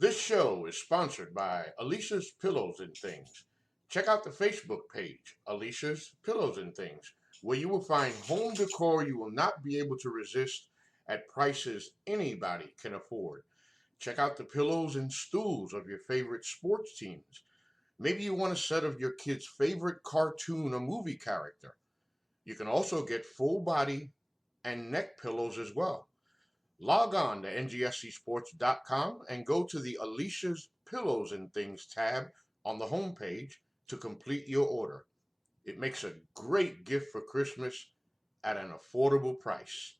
This show is sponsored by Alicia's Pillows and Things. Check out the Facebook page, Alicia's Pillows and Things, where you will find home decor you will not be able to resist at prices anybody can afford. Check out the pillows and stools of your favorite sports teams. Maybe you want a set of your kid's favorite cartoon or movie character. You can also get full body and neck pillows as well. Log on to ngscsports.com and go to the Alicia's Pillows and Things tab on the homepage to complete your order. It makes a great gift for Christmas at an affordable price.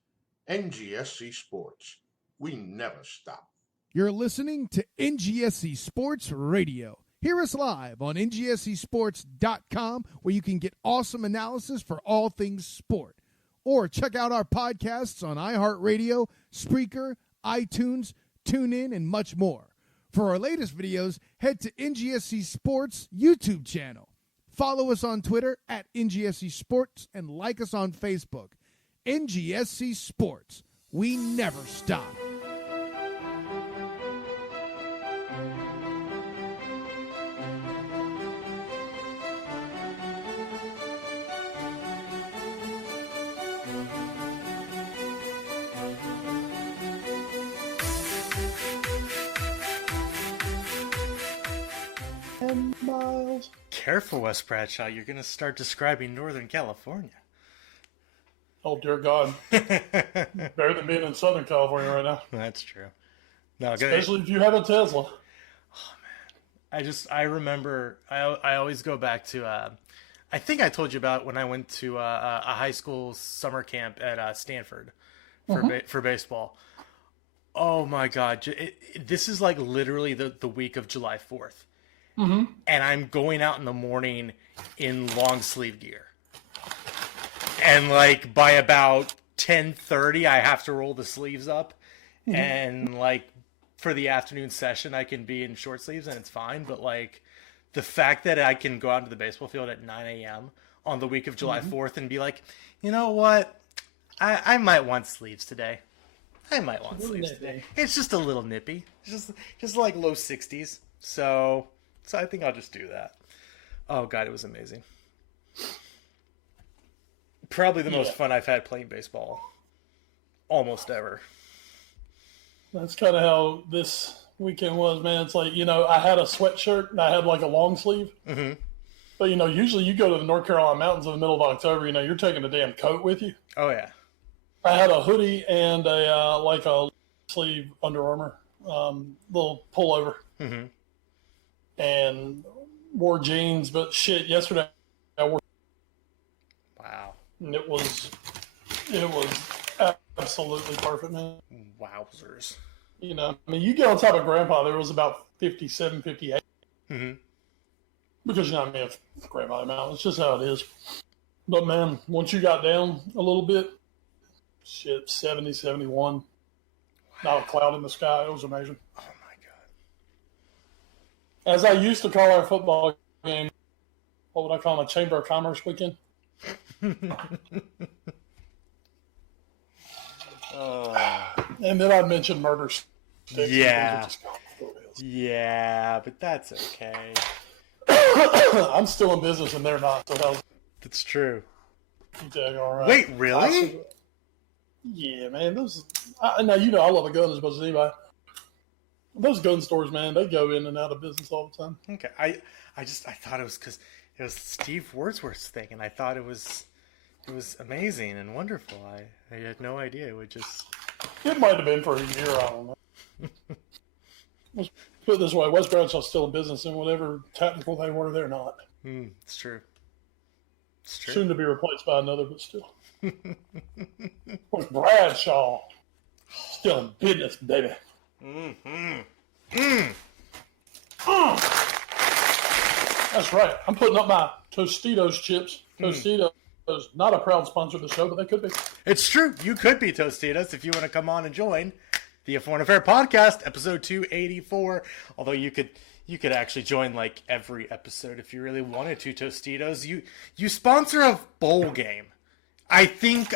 NGSC Sports. We never stop. You're listening to NGSC Sports Radio. Hear us live on ngscsports.com, where you can get awesome analysis for all things sport. Or check out our podcasts on iHeartRadio, Spreaker, iTunes, TuneIn, and much more. For our latest videos, head to NGSC Sports YouTube channel. Follow us on Twitter at NGSC Sports and like us on Facebook. NGSC Sports. We never stop. Miles. Careful, Wes Bradshaw. You're going to start describing Northern California. Oh, dear God. Better than being in Southern California right now. That's true. No, especially if you have a Tesla. Oh, man. I remember, I always go back to, I think I told you about when I went to a high school summer camp at Stanford for baseball. Oh, my God. This is like literally the week of July 4th. Mm-hmm. And I'm going out in the morning in long sleeve gear. And like by about 10:30, I have to roll the sleeves up. Mm-hmm. And like for the afternoon session, I can be in short sleeves and it's fine. But like the fact that I can go out to the baseball field at 9 a.m. on the week of July 4th and be like, you know what? I might want sleeves today. I might want sleeves today. It's just a little nippy. Just like low 60s. So I think I'll just do that. Oh, God, it was amazing. Probably the most fun I've had playing baseball almost ever. That's kind of how this weekend was, man. It's like, I had a sweatshirt and I had like a long sleeve. Mm-hmm. But, usually you go to the North Carolina mountains in the middle of October, you're taking a damn coat with you. Oh, yeah. I had a hoodie and a sleeve Under Armour, little pullover. Mm-hmm. And wore jeans, but shit, yesterday I wore. Wow. And it was absolutely perfect, man. Wowzers. You get on top of Grandpa, there was about 57, 58. Mm-hmm. Because, Grandpa Mountain, it's just how it is. But, man, once you got down a little bit, shit, 70, 71. Wow. Not a cloud in the sky. It was amazing. Oh, as I used to call our football game, what would I call them, a Chamber of Commerce weekend? And then I'd mention murder sticks. Yeah, but that's okay. I'm still in business and they're not. So that's true. All right. Wait, really? Yeah, man. I love a gun as much as anybody. Those gun stores, man, they go in and out of business all the time. Okay, I thought it was because it was Steve Wordsworth's thing, and I thought it was amazing and wonderful. I had no idea it would just. It might have been for a year. I don't know. Let's put it this way: West Bradshaw's still in business, and whatever technical they were, they're not. It's true. It's true. Soon to be replaced by another, but still. West Bradshaw still in business, baby. That's right. I'm putting up my Tostitos chips. Tostitos, not a proud sponsor of the show, but they could be. It's true. You could be Tostitos if you want to come on and join the A Foreign Affair podcast, episode 284. Although you could actually join like every episode if you really wanted to. Tostitos, you sponsor a bowl game. I think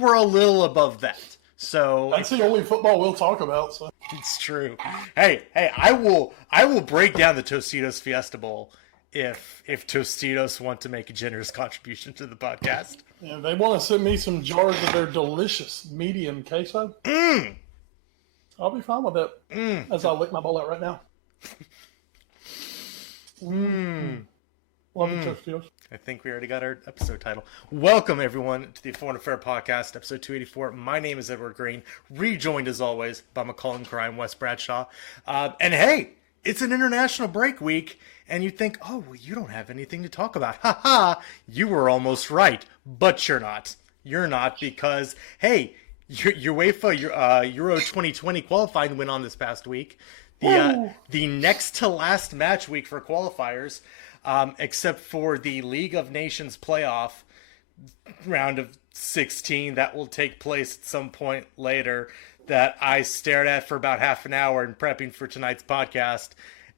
we're a little above that. So that's the only football we'll talk about. So it's true. Hey, I will break down the Tostitos Fiesta Bowl if Tostitos want to make a generous contribution to the podcast. Yeah, they want to send me some jars of their delicious medium queso. I'll be fine with it. As I lick my bowl out right now. Love the Tostitos. I think we already got our episode title. Welcome, everyone, to the Foreign Affair Podcast, episode 284. My name is Edward Green, rejoined, as always, by McCollum Crime, Wes Bradshaw. And hey, it's an international break week, and you think, oh, well, you don't have anything to talk about. Ha ha! You were almost right, but you're not. You're not because, hey, your UEFA Euro 2020 qualifying went on this past week. The next to last match week for qualifiers. Except for the League of Nations playoff round of 16 that will take place at some point later that I stared at for about half an hour in prepping for tonight's podcast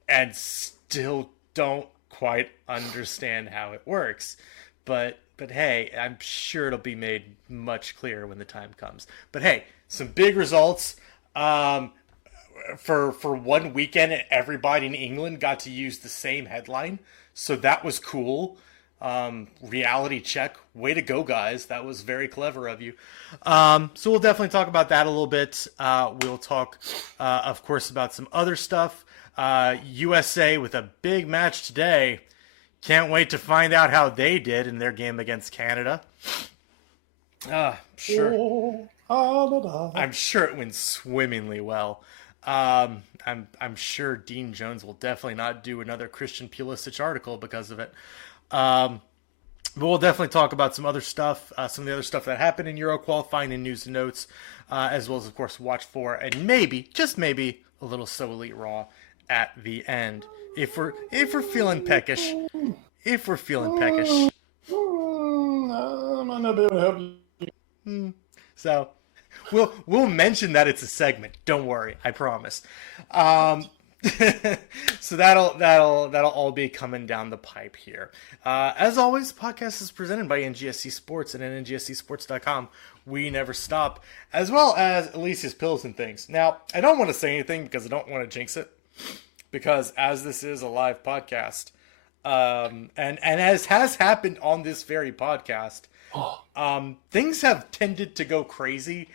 and still don't quite understand how it works. But hey, I'm sure it'll be made much clearer when the time comes. But hey, some big results. For one weekend, everybody in England got to use the same headline. So that was cool. Reality check. Way to go, guys. That was very clever of you. So we'll definitely talk about that a little bit. We'll talk, of course, about some other stuff. USA with a big match today. Can't wait to find out how they did in their game against Canada. Sure. I'm sure it went swimmingly well. I'm sure Dean Jones will definitely not do another Christian Pulisic article because of it. But we'll definitely talk about some other stuff, some of the other stuff that happened in Euro qualifying and news and notes, as well as, of course, watch for and maybe, just maybe, a little So Elite Raw at the end. If we're feeling peckish. If we're feeling peckish. I might not be able to help you. So We'll mention that it's a segment. Don't worry, I promise. So that'll all be coming down the pipe here. As always, the podcast is presented by NGSC Sports and at NGSCsports.com. We never stop, as well as Alicia's Pills and Things. Now, I don't want to say anything because I don't want to jinx it, because as this is a live podcast, and as has happened on this very podcast, things have tended to go crazy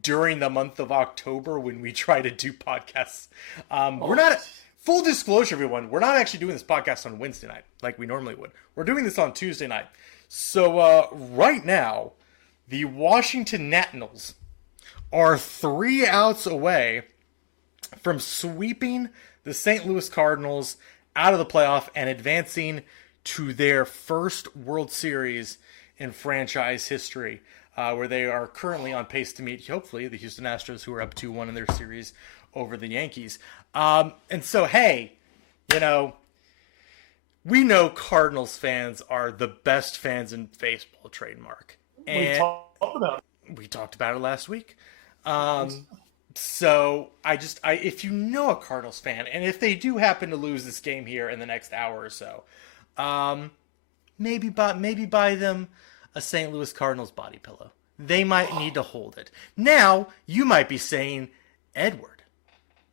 during the month of October when we try to do podcasts. We're not, full disclosure, everyone, we're not actually doing this podcast on Wednesday night like we normally would. We're doing this on Tuesday night. So right now, the Washington Nationals are 3 outs away from sweeping the St. Louis Cardinals out of the playoff and advancing to their first World Series in franchise history. Where they are currently on pace to meet, hopefully, the Houston Astros, who are up 2-1 in their series over the Yankees. And so, hey, we know Cardinals fans are the best fans in baseball, trademark. And we talked about it last week. So if you know a Cardinals fan, and if they do happen to lose this game here in the next hour or so, maybe buy them a St. Louis Cardinals body pillow. They might need to hold it. Now, you might be saying, Edward,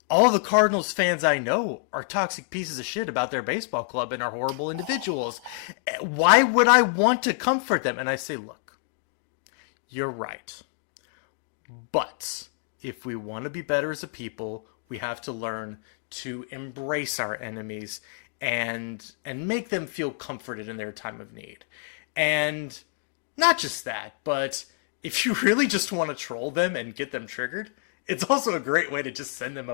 all the Cardinals fans I know are toxic pieces of shit about their baseball club and are horrible individuals. Why would I want to comfort them? And I say, look, you're right. But if we want to be better as a people, we have to learn to embrace our enemies and make them feel comforted in their time of need. And not just that, but if you really just want to troll them and get them triggered, it's also a great way to just send them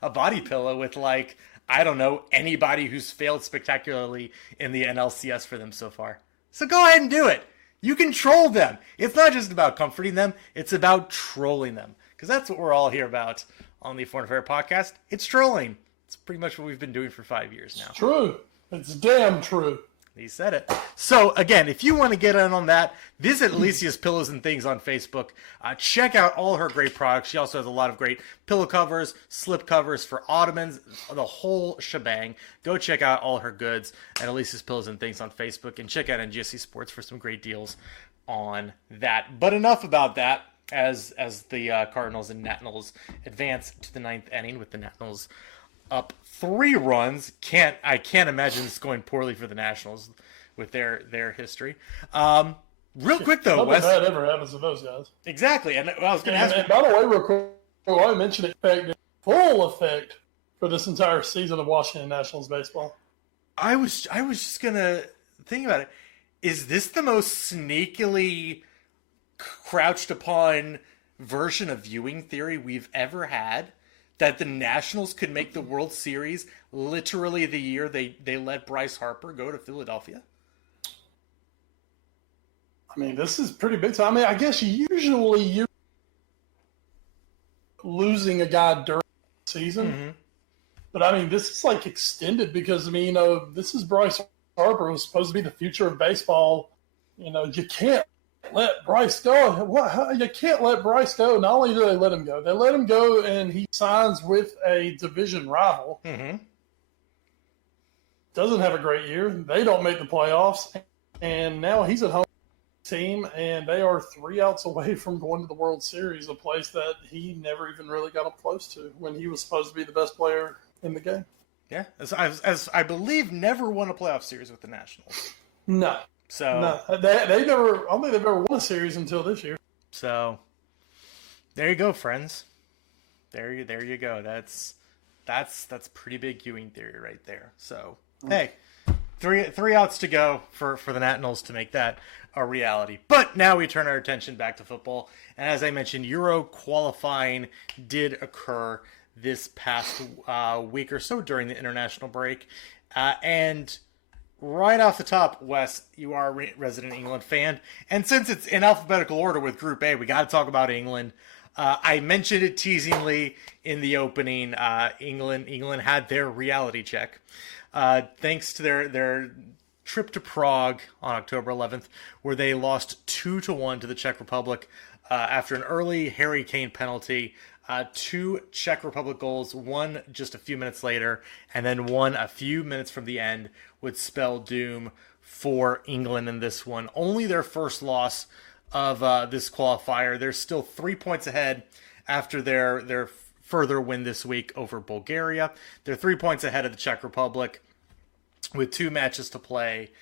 a body pillow with, like, I don't know, anybody who's failed spectacularly in the NLCS for them so far. So go ahead and do it. You can troll them. It's not just about comforting them. It's about trolling them. Because that's what we're all here about on the Foreign Affair Podcast. It's trolling. It's pretty much what we've been doing for 5 years now. It's true. It's damn true. He said it. So, again, if you want to get in on that, visit Alicia's Pillows and Things on Facebook. Check out all her great products. She also has a lot of great pillow covers, slip covers for ottomans, the whole shebang. Go check out all her goods at Alicia's Pillows and Things on Facebook, and check out NGSC Sports for some great deals on that. But enough about that. as the Cardinals and Nationals advance to the ninth inning with the Nationals up 3 runs. I can't imagine this going poorly for the Nationals with their history. Real quick though, nothing Wes. bad ever happens to those guys. Exactly, and I was going to ask. And by the way, real quick, I mentioned it full effect for this entire season of Washington Nationals baseball. I was just gonna think about it. Is this the most sneakily crouched upon version of viewing theory we've ever had? That the Nationals could make the World Series literally the year they let Bryce Harper go to Philadelphia? I mean, this is pretty big time. I mean, I guess usually you losing a guy during the season. Mm-hmm. But, I mean, this is, like, extended because, I mean, you know, this is Bryce Harper, who's supposed to be the future of baseball. You know, you can't let Bryce go. You can't let Bryce go. Not only do they let him go, they let him go and he signs with a division rival. Mm-hmm. Doesn't have a great year. They don't make the playoffs. And now he's at home team, and they are 3 outs away from going to the World Series, a place that he never even really got up close to when he was supposed to be the best player in the game. Yeah, as I believe, never won a playoff series with the Nationals. No. So they never. I don't think they've ever won a series until this year. So there you go, friends. There you go. That's pretty big viewing theory right there. So hey, three outs to go for the Nationals to make that a reality. But now we turn our attention back to football, and as I mentioned, Euro qualifying did occur this past week or so during the international break, and right off the top, Wes, you are a resident England fan, and since it's in alphabetical order with Group A, we got to talk about England. I mentioned it teasingly in the opening. England had their reality check, thanks to their trip to Prague on October 11th, where they lost 2-1 to the Czech Republic after an early Harry Kane penalty. 2 Czech Republic goals, one just a few minutes later, and then one a few minutes from the end would spell doom for England in this one. Only their first loss of this qualifier. They're still 3 points ahead after their further win this week over Bulgaria. They're 3 points ahead of the Czech Republic with 2 matches to play.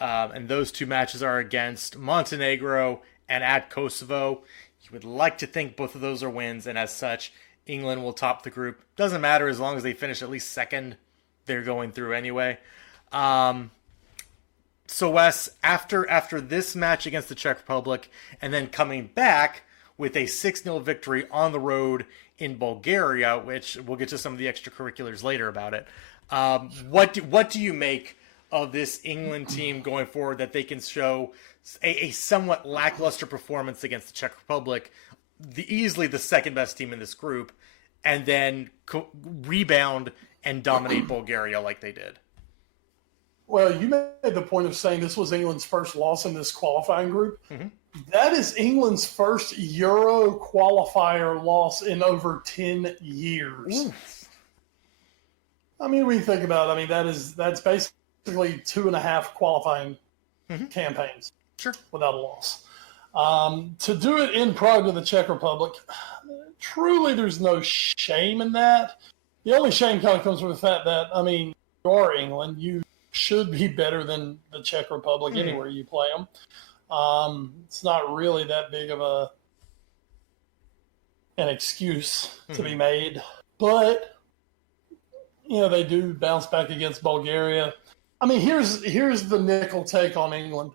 And those 2 matches are against Montenegro and at Kosovo. You would like to think both of those are wins, and as such, England will top the group. Doesn't matter as long as they finish at least second. They're going through anyway. So Wes, after this match against the Czech Republic, and then coming back with a 6-0 victory on the road in Bulgaria, which we'll get to some of the extracurriculars later about it. What do you make of this England team going forward, that they can show a somewhat lackluster performance against the Czech Republic, easily the second best team in this group, and then rebound and dominate Bulgaria like they did? Well, you made the point of saying this was England's first loss in this qualifying group. Mm-hmm. That is England's first Euro qualifier loss in over 10 years. Ooh. I mean, we think about it. I mean, that's basically 2.5 qualifying campaigns. Sure. Without a loss. To do it in Prague to the Czech Republic, truly there's no shame in that. The only shame kind of comes from the fact that, I mean, you are England. You should be better than the Czech Republic anywhere you play them. It's not really that big of an excuse to be made. But, you know, they do bounce back against Bulgaria. I mean, here's the nickel take on England.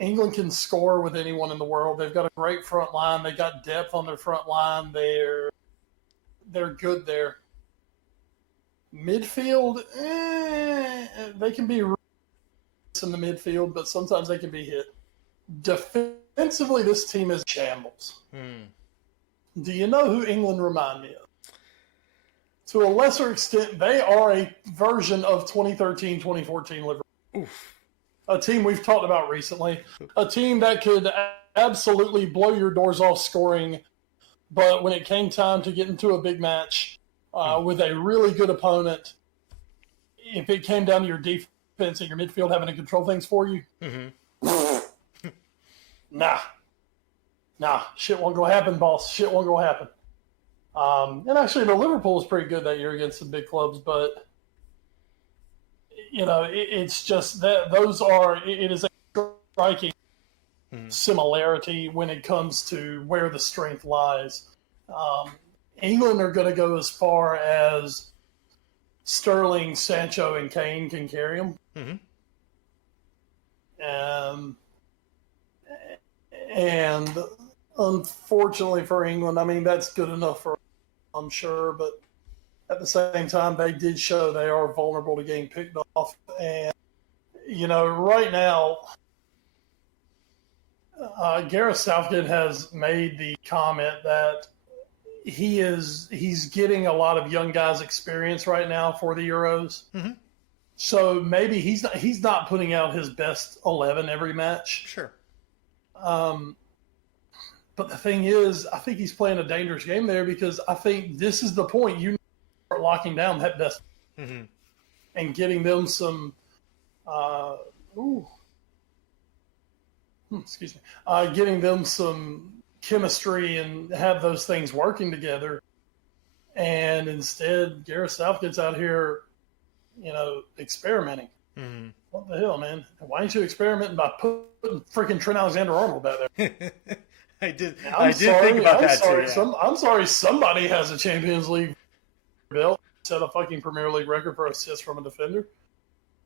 England can score with anyone in the world. They've got a great front line. They got depth on their front line. They're good there. Midfield, they can be in the midfield, but sometimes they can be hit. Defensively, this team is shambles. Do you know who England remind me of? To a lesser extent, they are a version of 2013-2014 Liverpool. Oof. A team we've talked about recently. A team that could absolutely blow your doors off scoring, but when it came time to get into a big match with a really good opponent, if it came down to your defense and your midfield having to control things for you, nah. Nah, shit won't go happen, boss. Shit won't go happen. And actually, the Liverpool was pretty good that year against the big clubs, but it's just that it is a striking similarity when it comes to where the strength lies. England are going to go as far as Sterling, Sancho, and Kane can carry them. And unfortunately for England, I mean, that's good enough for, I'm sure, but at the same time, they did show they are vulnerable to getting picked off. And, right now, Gareth Southgate has made the comment that he's getting a lot of young guys experience right now for the Euros. So maybe he's not putting out his best 11 every match. Sure. But the thing is, I think he's playing a dangerous game there because I think this is the point you start locking down that best and getting them some getting them some chemistry and have those things working together. And instead, Gareth Southgate's out here, experimenting. What the hell, man? Why ain't you experimenting by putting freaking Trent Alexander-Arnold back there? I did think about that too. Yeah. I'm sorry, somebody has a Champions League belt, set a fucking Premier League record for assists from a defender.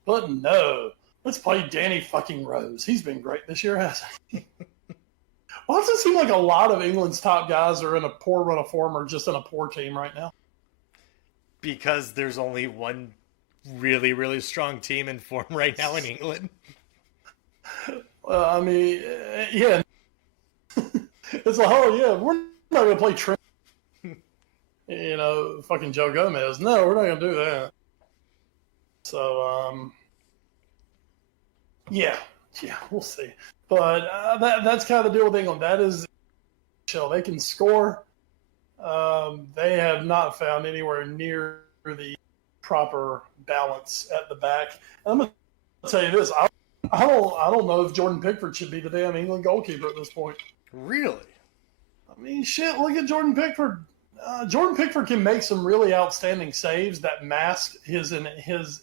But no, let's play Danny fucking Rose. He's been great this year, hasn't he? Why does it seem like a lot of England's top guys are in a poor run of form or just in a poor team right now? Because there's only one really, really strong team in form right now in England. Well, I mean, yeah. It's like, oh, yeah, we're not going to play Trent. Fucking Joe Gomez. No, we're not going to do that. So, yeah, we'll see. But that's kind of the deal with England. That is, they can score. They have not found anywhere near the proper balance at the back. And I'm going to tell you this. I don't know if Jordan Pickford should be the damn England goalkeeper at this point. Really? I mean, shit, look at Jordan Pickford. Jordan Pickford can make some really outstanding saves that mask his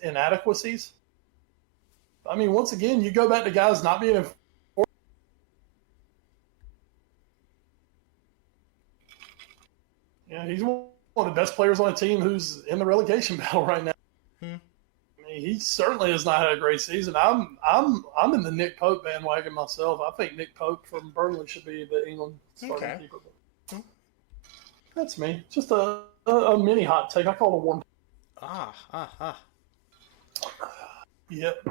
inadequacies. I mean, once again, you go back to guys not being in. Yeah, he's one of the best players on the team who's in the relegation battle right now. I mean, he certainly has not had a great season. I'm in the Nick Pope bandwagon myself. I think Nick Pope from Burnley should be the England starting keeper. That's me. Just a mini hot take. I call it a warm. Yep.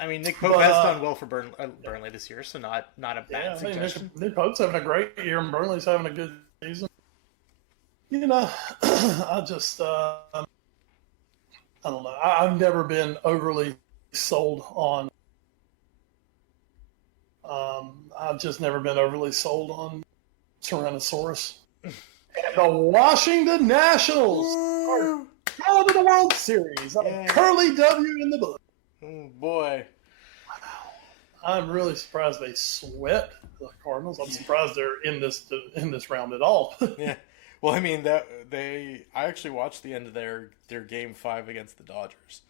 I mean, Nick Pope has done well for Burnley this year, so not a bad suggestion. Nick Pope's having a great year, and Burnley's having a good season. I just I don't know. I've never been overly sold on. I've just never been overly sold on Tyrannosaurus. And the Washington Nationals are going to the World Series. Yeah. Curly W in the book. Oh, boy. Wow. I'm really surprised they swept the Cardinals. I'm surprised they're in this round at all. Yeah. Well, I mean, I actually watched the end of their Game 5 against the Dodgers.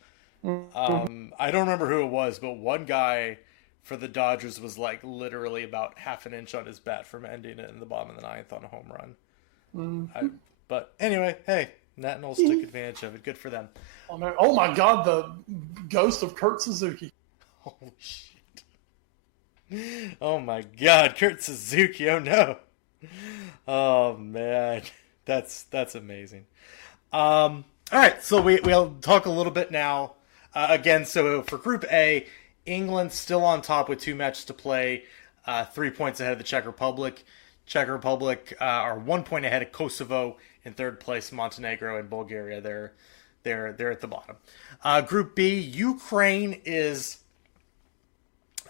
I don't remember who it was, but one guy for the Dodgers was like literally about half an inch on his bat from ending it in the bottom of the ninth on a home run. But anyway, hey, Nationals took advantage of it. Good for them. Oh my God, the ghost of Kurt Suzuki. Oh shit. Oh my God, Kurt Suzuki. Oh no. Oh man, that's amazing. All right, so we'll talk a little bit now. Again, so for Group A, England still on top with 2 matches to play, 3 points ahead of the Czech Republic. Czech Republic are 1 point ahead of Kosovo in third place. Montenegro and Bulgaria, they're at the bottom. Group B, Ukraine is,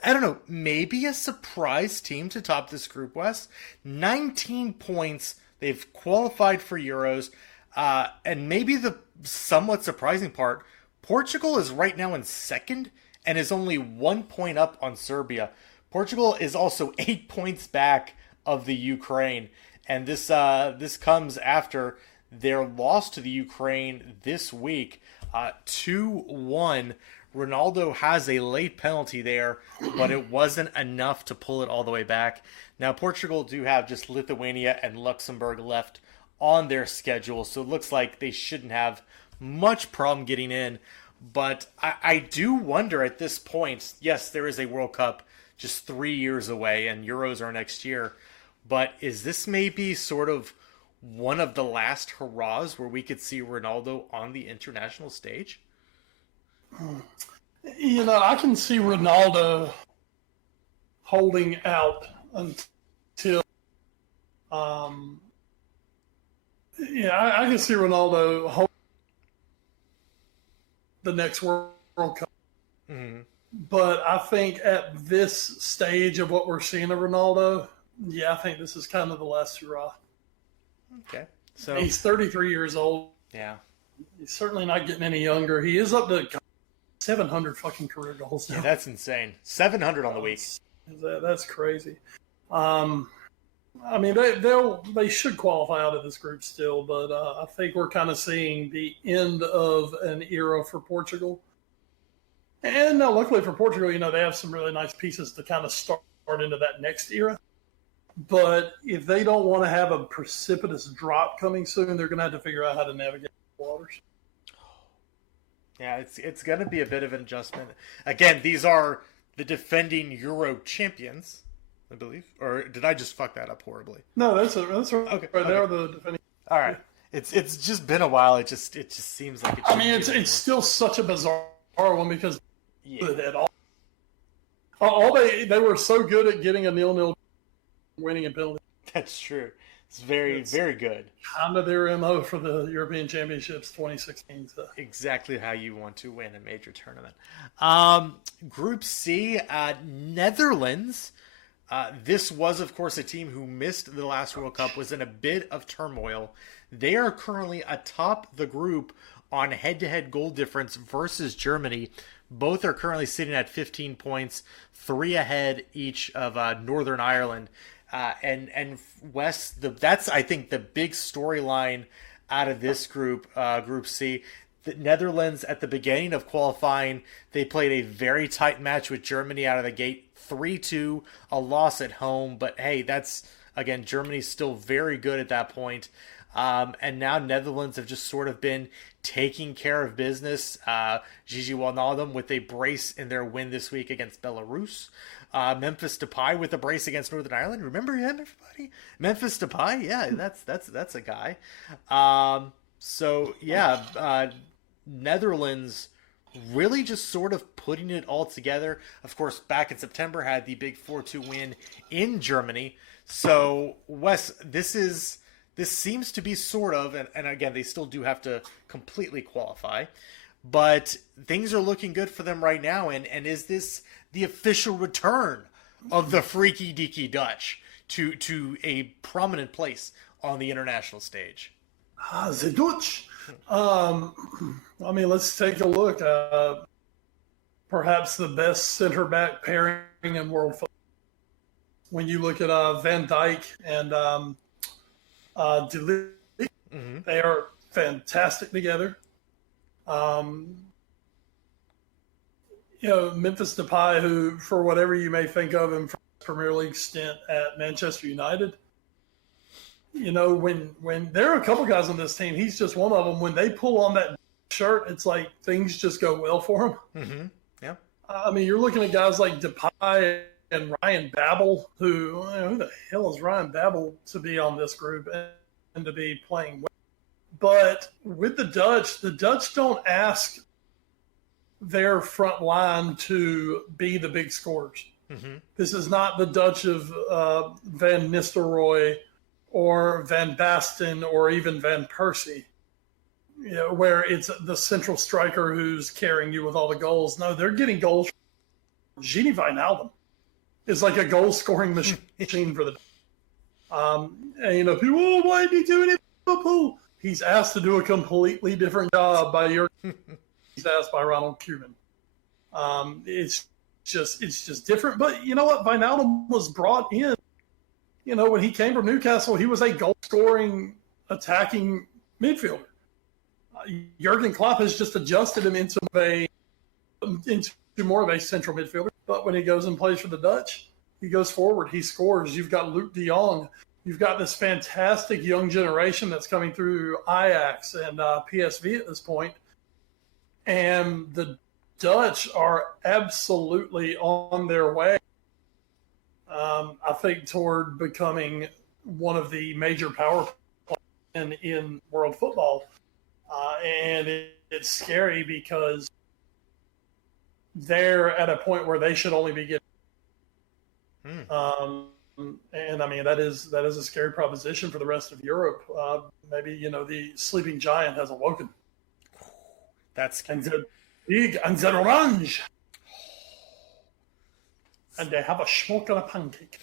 I don't know, maybe a surprise team to top this group, Wes. 19 points. They've qualified for Euros. And maybe the somewhat surprising part, Portugal is right now in second and is only 1 point up on Serbia. Portugal is also 8 points back of the Ukraine. And this comes after their loss to the Ukraine this week, 2-1. Ronaldo has a late penalty there, but it wasn't enough to pull it all the way back. Now, Portugal do have just Lithuania and Luxembourg left on their schedule, so it looks like they shouldn't have much problem getting in. But I do wonder at this point, yes, there is a World Cup just 3 years away, and Euros are next year, but is this maybe sort of one of the last hurrahs where we could see Ronaldo on the international stage? I can see Ronaldo holding out until, I can see Ronaldo holding the next World Cup. Mm-hmm. But I think at this stage of what we're seeing of Ronaldo, I think this is kind of the last hurrah. Okay. So he's 33 years old. Yeah. He's certainly not getting any younger. He is up to 700 fucking career goals now. Yeah, that's insane. 700 on the week. That's crazy. They should qualify out of this group still, but I think we're kind of seeing the end of an era for Portugal. And luckily for Portugal, they have some really nice pieces to kind of start into that next era. But if they don't want to have a precipitous drop coming soon, they're going to have to figure out how to navigate the waters. Yeah, it's going to be a bit of an adjustment. Again, these are the defending Euro champions, I believe. Or did I just fuck that up horribly? No, that's right. Okay. They are the defending. All right. It's just been a while. It just seems like it's still such a bizarre one because at all they were so good at getting a 0-0 winning a penalty. That's true. It's very good. Kind of their MO for the European Championships 2016. So. Exactly how you want to win a major tournament. Group C, Netherlands. This was, of course, a team who missed the last World Cup, was in a bit of turmoil. They are currently atop the group on head-to-head goal difference versus Germany. Both are currently sitting at 15 points, 3 ahead each of Northern Ireland. And Wes, that's, I think, the big storyline out of this group, Group C. The Netherlands, at the beginning of qualifying, they played a very tight match with Germany out of the gate, 3-2, a loss at home. But, hey, that's, again, Germany's still very good at that point. And now Netherlands have just sort of been taking care of business. Gigi Wijnaldum with a brace in their win this week against Belarus. Memphis Depay with a brace against Northern Ireland. Remember him, everybody? Memphis Depay, yeah, that's a guy. Netherlands really just sort of putting it all together. Of course, back in September had the big 4-2 win in Germany. So, Wes, this seems to be sort of, and again, they still do have to completely qualify, but things are looking good for them right now. And is this the official return of the freaky deaky Dutch to a prominent place on the international stage? The Dutch. Let's take a look. Perhaps the best center back pairing in world football. When you look at Van Dijk and De Ligt, they are fantastic together. Memphis Depay, who, for whatever you may think of him from his Premier League stint at Manchester United, when there are a couple guys on this team, he's just one of them. When they pull on that shirt, it's like things just go well for him. Mm-hmm. Yeah. You're looking at guys like Depay and Ryan Babel, who the hell is Ryan Babel to be on this group and to be playing well? But with the Dutch don't ask their front line to be the big scorers. Mm-hmm. This is not the Dutch of Van Nistelrooy or Van Basten or even Van Persie, where it's the central striker who's carrying you with all the goals. No, they're getting goals. Gini Wijnaldum is like a goal-scoring machine for the people, why did he do it in Liverpool? He's asked to do a completely different job by he's asked by Ronald Koeman. It's just different. But you know what? Wijnaldum was brought in when he came from Newcastle, he was a goal-scoring, attacking midfielder. Jurgen Klopp has just adjusted him into more of a central midfielder. But when he goes and plays for the Dutch, he goes forward, he scores. You've got Luke de Jong. You've got this fantastic young generation that's coming through Ajax and PSV at this point. And the Dutch are absolutely on their way, I think, toward becoming one of the major power players in world football. And it's scary because they're at a point where they should only be getting. And I mean, that is a scary proposition for the rest of Europe. Maybe, the sleeping giant has awoken. That's and the big and the orange. And they have a smoke and a pancake.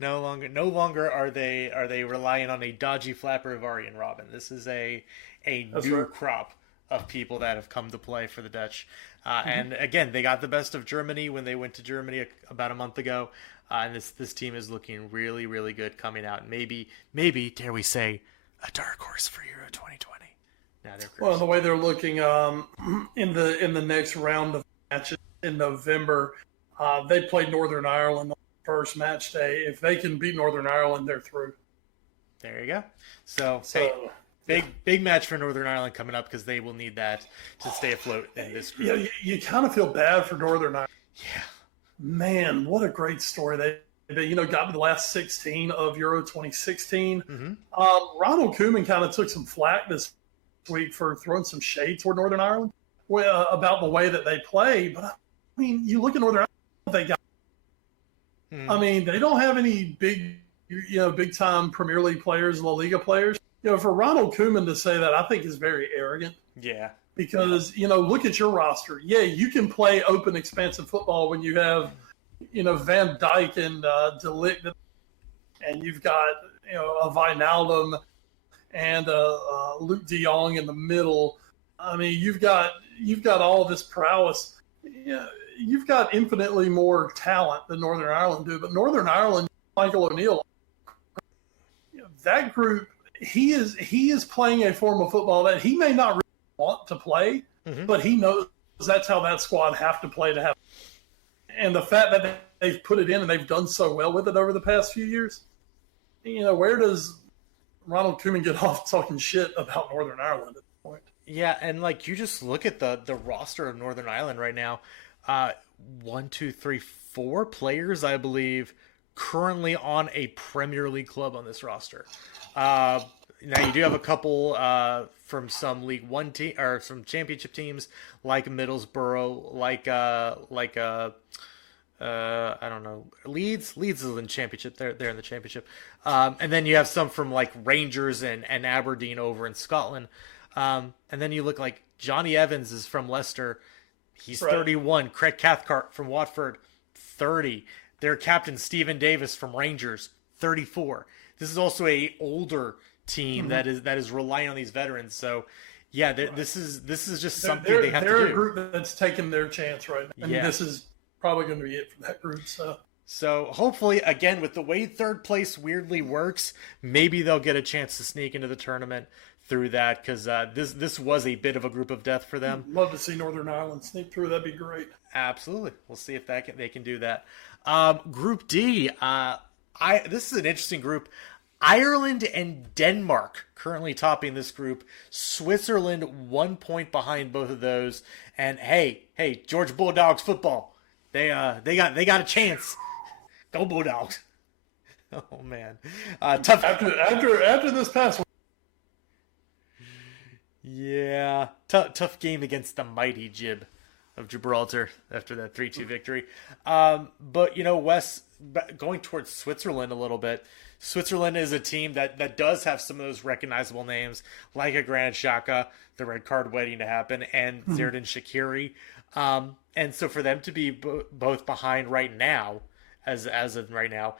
No longer are they relying on a dodgy flapper of Arjen Robben. This is a new crop of people that have come to play for the Dutch. And again, they got the best of Germany when they went to Germany about a month ago. And this team is looking really, really good coming out. Maybe, dare we say, a dark horse for Euro 2020. Well, the way they're looking in the next round of matches in November, they played Northern Ireland on the first match day. If they can beat Northern Ireland, they're through. There you go. So hey, big match for Northern Ireland coming up because they will need that to stay afloat in this group. Yeah, you kind of feel bad for Northern Ireland. Yeah. Man, what a great story. They got to the last 16 of Euro 2016. Ronald Koeman kind of took some flack this week for throwing some shade toward Northern Ireland about the way that they play. But, I mean, you look at Northern Ireland, they got I mean, they don't have any big-time Premier League players, La Liga players. For Ronald Koeman to say that, I think is very arrogant. Yeah. Because, look at your roster. Yeah, you can play open, expansive football when you have, Van Dijk and De Ligt, and you've got, a Wijnaldum and Luke de Jong in the middle. I mean, you've got all this prowess. You've got infinitely more talent than Northern Ireland do. But Northern Ireland, Michael O'Neill, that group, he is playing a form of football that he may not really want to play, but he knows that's how that squad have to play to have. And the fact that they've put it in and they've done so well with it over the past few years, where does Ronald Koeman get off talking shit about Northern Ireland at this point? Yeah, and you just look at the roster of Northern Ireland right now. 1, 2, 3, 4 players, I believe, currently on a Premier League club on this roster. Now you do have a couple from some League One team or some Championship teams like Middlesbrough, I don't know, Leeds. Leeds is in the Championship. They're in the Championship. And then you have some from Rangers and Aberdeen over in Scotland. And then you look like Johnny Evans is from Leicester. He's 31. Craig Cathcart from Watford, 30. Their captain Stephen Davis from Rangers, 34. This is also a older team that is relying on these veterans. So, yeah, this is just something they have to do. They're a group that's taking their chance right now. And this is probably going to be it for that group. So hopefully, again, with the way third place weirdly works, maybe they'll get a chance to sneak into the tournament through that, because this was a bit of a group of death for them. Love to see Northern Ireland sneak through. That'd be great. Absolutely. We'll see if they can do that. Group D, this is an interesting group. Ireland and Denmark currently topping this group. Switzerland 1 point behind both of those. And hey, George Bulldogs football. They got a chance. Go Bulldogs. Oh man. Tough after this past one. Yeah. Tough game against the mighty Jib of Gibraltar after that 3-2 victory. But Wes, going towards Switzerland a little bit. Switzerland is a team that does have some of those recognizable names, like a Granit Xhaka, the red card waiting to happen, and Xherdan Shaqiri. And so for them to be both behind right now, as of right now,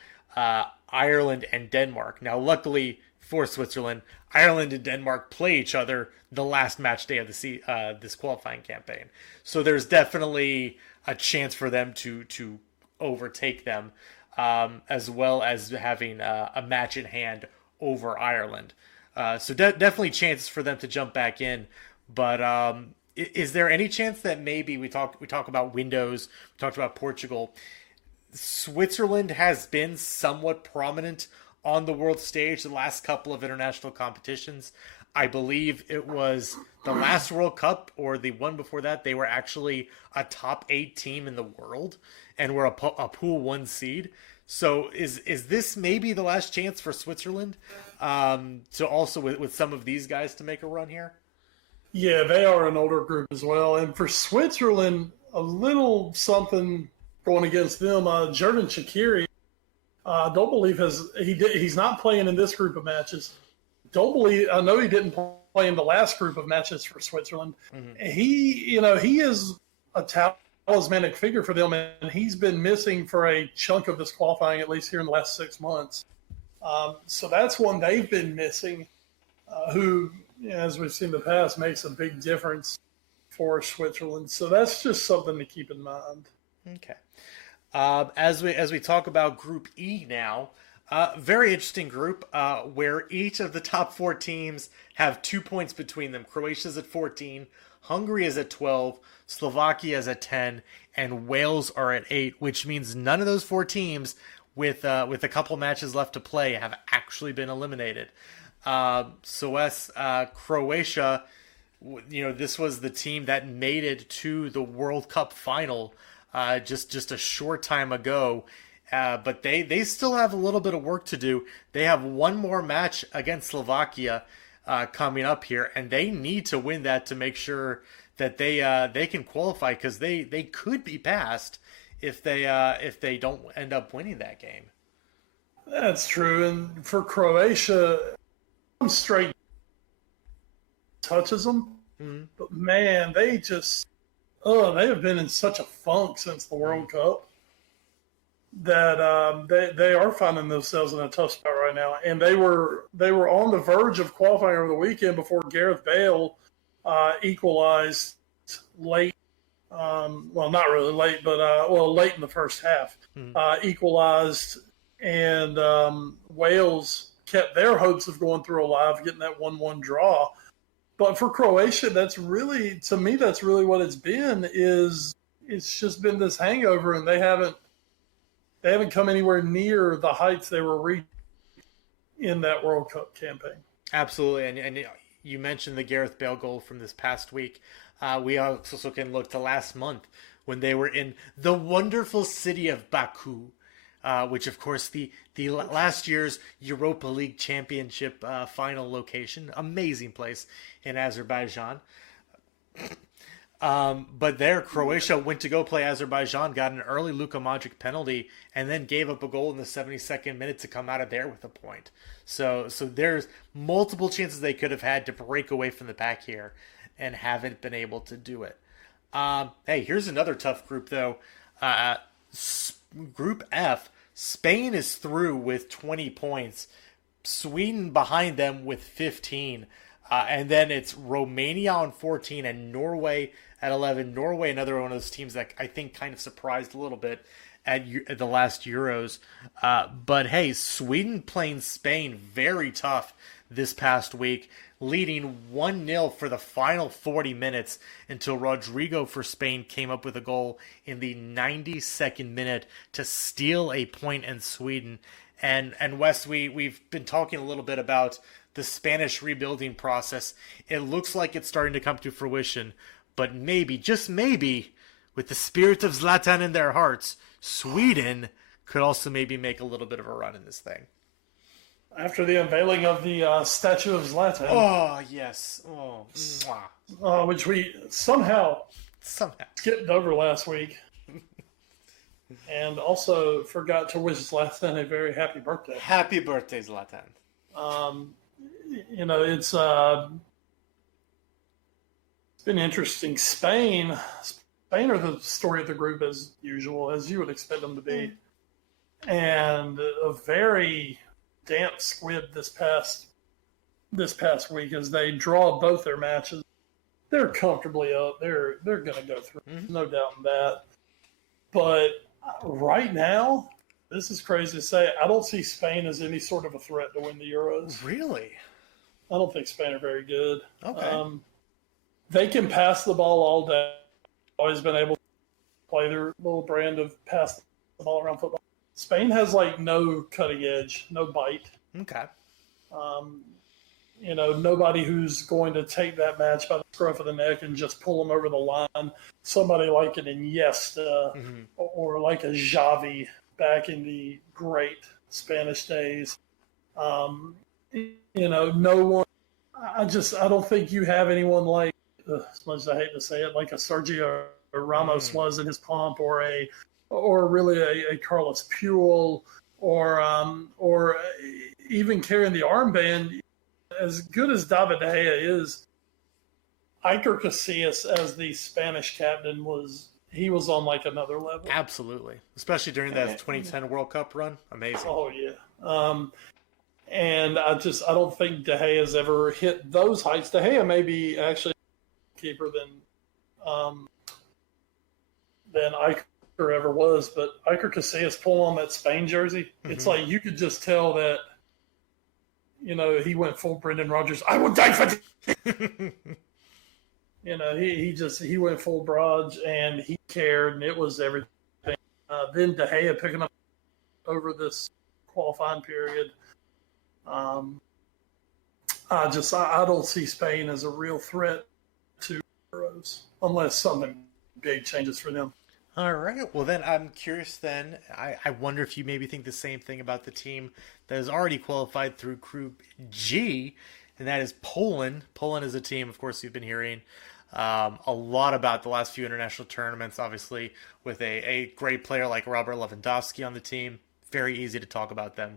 Ireland and Denmark. Now, luckily for Switzerland, Ireland and Denmark play each other the last match day of this qualifying campaign. So there's definitely a chance for them to overtake them. as well as having a match in hand over Ireland. So definitely chances for them to jump back in. But is there any chance that maybe we talk about windows, we talked about Portugal, Switzerland has been somewhat prominent on the world stage the last couple of international competitions. I believe it was the last World Cup or the one before that, they were actually a top 8 team in the world and were a pool 1 seed. So is this maybe the last chance for Switzerland to also with some of these guys to make a run here? Yeah, they are an older group as well. And for Switzerland, a little something going against them. Jordan Shaqiri, don't believe he's not playing in this group of matches. Don't believe, I know he didn't play in the last group of matches for Switzerland. Mm-hmm. He is a talismanic figure for them, and he's been missing for a chunk of this qualifying, at least here in the last 6 months. So that's one they've been missing, who, as we've seen in the past, makes a big difference for Switzerland. So that's just something to keep in mind. Okay. As we talk about Group E now, very interesting group where each of the top 4 teams have 2 points between them. Croatia's at 14, Hungary is at 12, Slovakia is at 10, and Wales are at 8, which means none of those 4 teams with a couple matches left to play have actually been eliminated. Croatia, this was the team that made it to the World Cup final just a short time ago. But they still have a little bit of work to do. They have one more match against Slovakia coming up here, and they need to win that to make sure that they can qualify, because they could be passed if they don't end up winning that game. That's true. And for Croatia, straight touches them. Mm-hmm. But man, they have been in such a funk since the World Cup that they are finding themselves in a tough spot right now. And they were on the verge of qualifying over the weekend before Gareth Bale equalized late. Well, not really late, but late in the first half. Mm-hmm. Equalized, and Wales kept their hopes of going through alive, getting that 1-1 draw. But for Croatia, that's really what it's been. It's just been this hangover, and they haven't come anywhere near the heights they were reaching in that World Cup campaign. Absolutely, and you mentioned the Gareth Bale goal from this past week. We also can look to last month when they were in the wonderful city of Baku, which, of course, the last year's Europa League Championship final location. Amazing place in Azerbaijan. But there, Croatia went to go play Azerbaijan, got an early Luka Modric penalty, and then gave up a goal in the 72nd minute to come out of there with a point. So there's multiple chances they could have had to break away from the pack here, and haven't been able to do it. Hey, here's another tough group, though. Group F, Spain is through with 20 points. Sweden behind them with 15. And then it's Romania on 14 and Norway at 11. Norway, another one of those teams that I think kind of surprised a little bit at the last Euros. But hey, Sweden playing Spain very tough this past week, leading 1-0 for the final 40 minutes until Rodrigo for Spain came up with a goal in the 92nd minute to steal a point in Sweden. And Wes, we've been talking a little bit about the Spanish rebuilding process. It looks like it's starting to come to fruition, but maybe, just maybe, with the spirit of Zlatan in their hearts, Sweden could also maybe make a little bit of a run in this thing. After the unveiling of the statue of Zlatan. Oh, yes. Oh, which we somehow skipped over last week. And also forgot to wish Zlatan a very happy birthday. Happy birthday, Zlatan. It's been interesting. Spain are the story of the group as usual, as you would expect them to be. And a very damp squib this past week as they draw both their matches. They're comfortably up. They're going to go through. No doubt in that. But right now, this is crazy to say. I don't see Spain as any sort of a threat to win the Euros. Really? I don't think Spain are very good. Okay. They can pass the ball all day. Always been able to play their little brand of pass the ball around football. Spain has like no cutting edge, no bite. Okay. Nobody who's going to take that match by the scruff of the neck and just pull them over the line. Somebody like an Iniesta or like a Xavi back in the great Spanish days. No one. I don't think you have anyone like, as much as I hate to say it, like a Sergio Ramos was in his pomp, or really a Carlos Puyol, or even carrying the armband. As good as David De Gea is, Iker Casillas as the Spanish captain was on like another level. Absolutely, especially during that 2010 World Cup run. Amazing. Oh yeah. And I don't think De Gea has ever hit those heights. De Gea may be actually a keeper than Iker ever was, but Iker Casillas pulling on that Spain jersey, it's like you could just tell that, he went full Brendan Rodgers. I will die for this. He went full Brodge, and he cared, and it was everything. Then De Gea picking up over this qualifying period. I don't see Spain as a real threat to Euros unless something big changes for them. All right. Well, then I'm curious then. I wonder if you maybe think the same thing about the team that has already qualified through Group G, and that is Poland. Poland is a team, of course, you've been hearing a lot about the last few international tournaments, obviously, with a great player like Robert Lewandowski on the team. Very easy to talk about them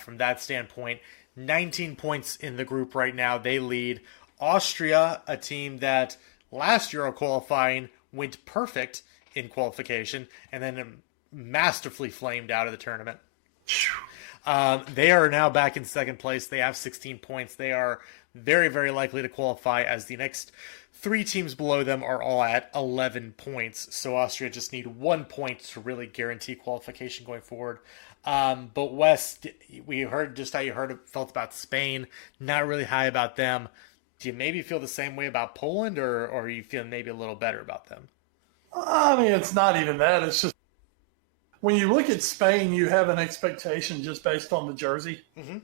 from that standpoint. 19 points in the group right now. They lead. Austria, a team that last Euro qualifying went perfect in qualification and then masterfully flamed out of the tournament. They are now back in second place. They have 16 points. They are very, very likely to qualify, as the next three teams below them are all at 11 points. So Austria just need 1 point to really guarantee qualification going forward. But Wes, we heard just how you felt about Spain. Not really high about them. Do you maybe feel the same way about Poland, or are you feeling maybe a little better about them? I mean, it's not even that. It's just when you look at Spain, you have an expectation just based on the jersey. Mm-hmm.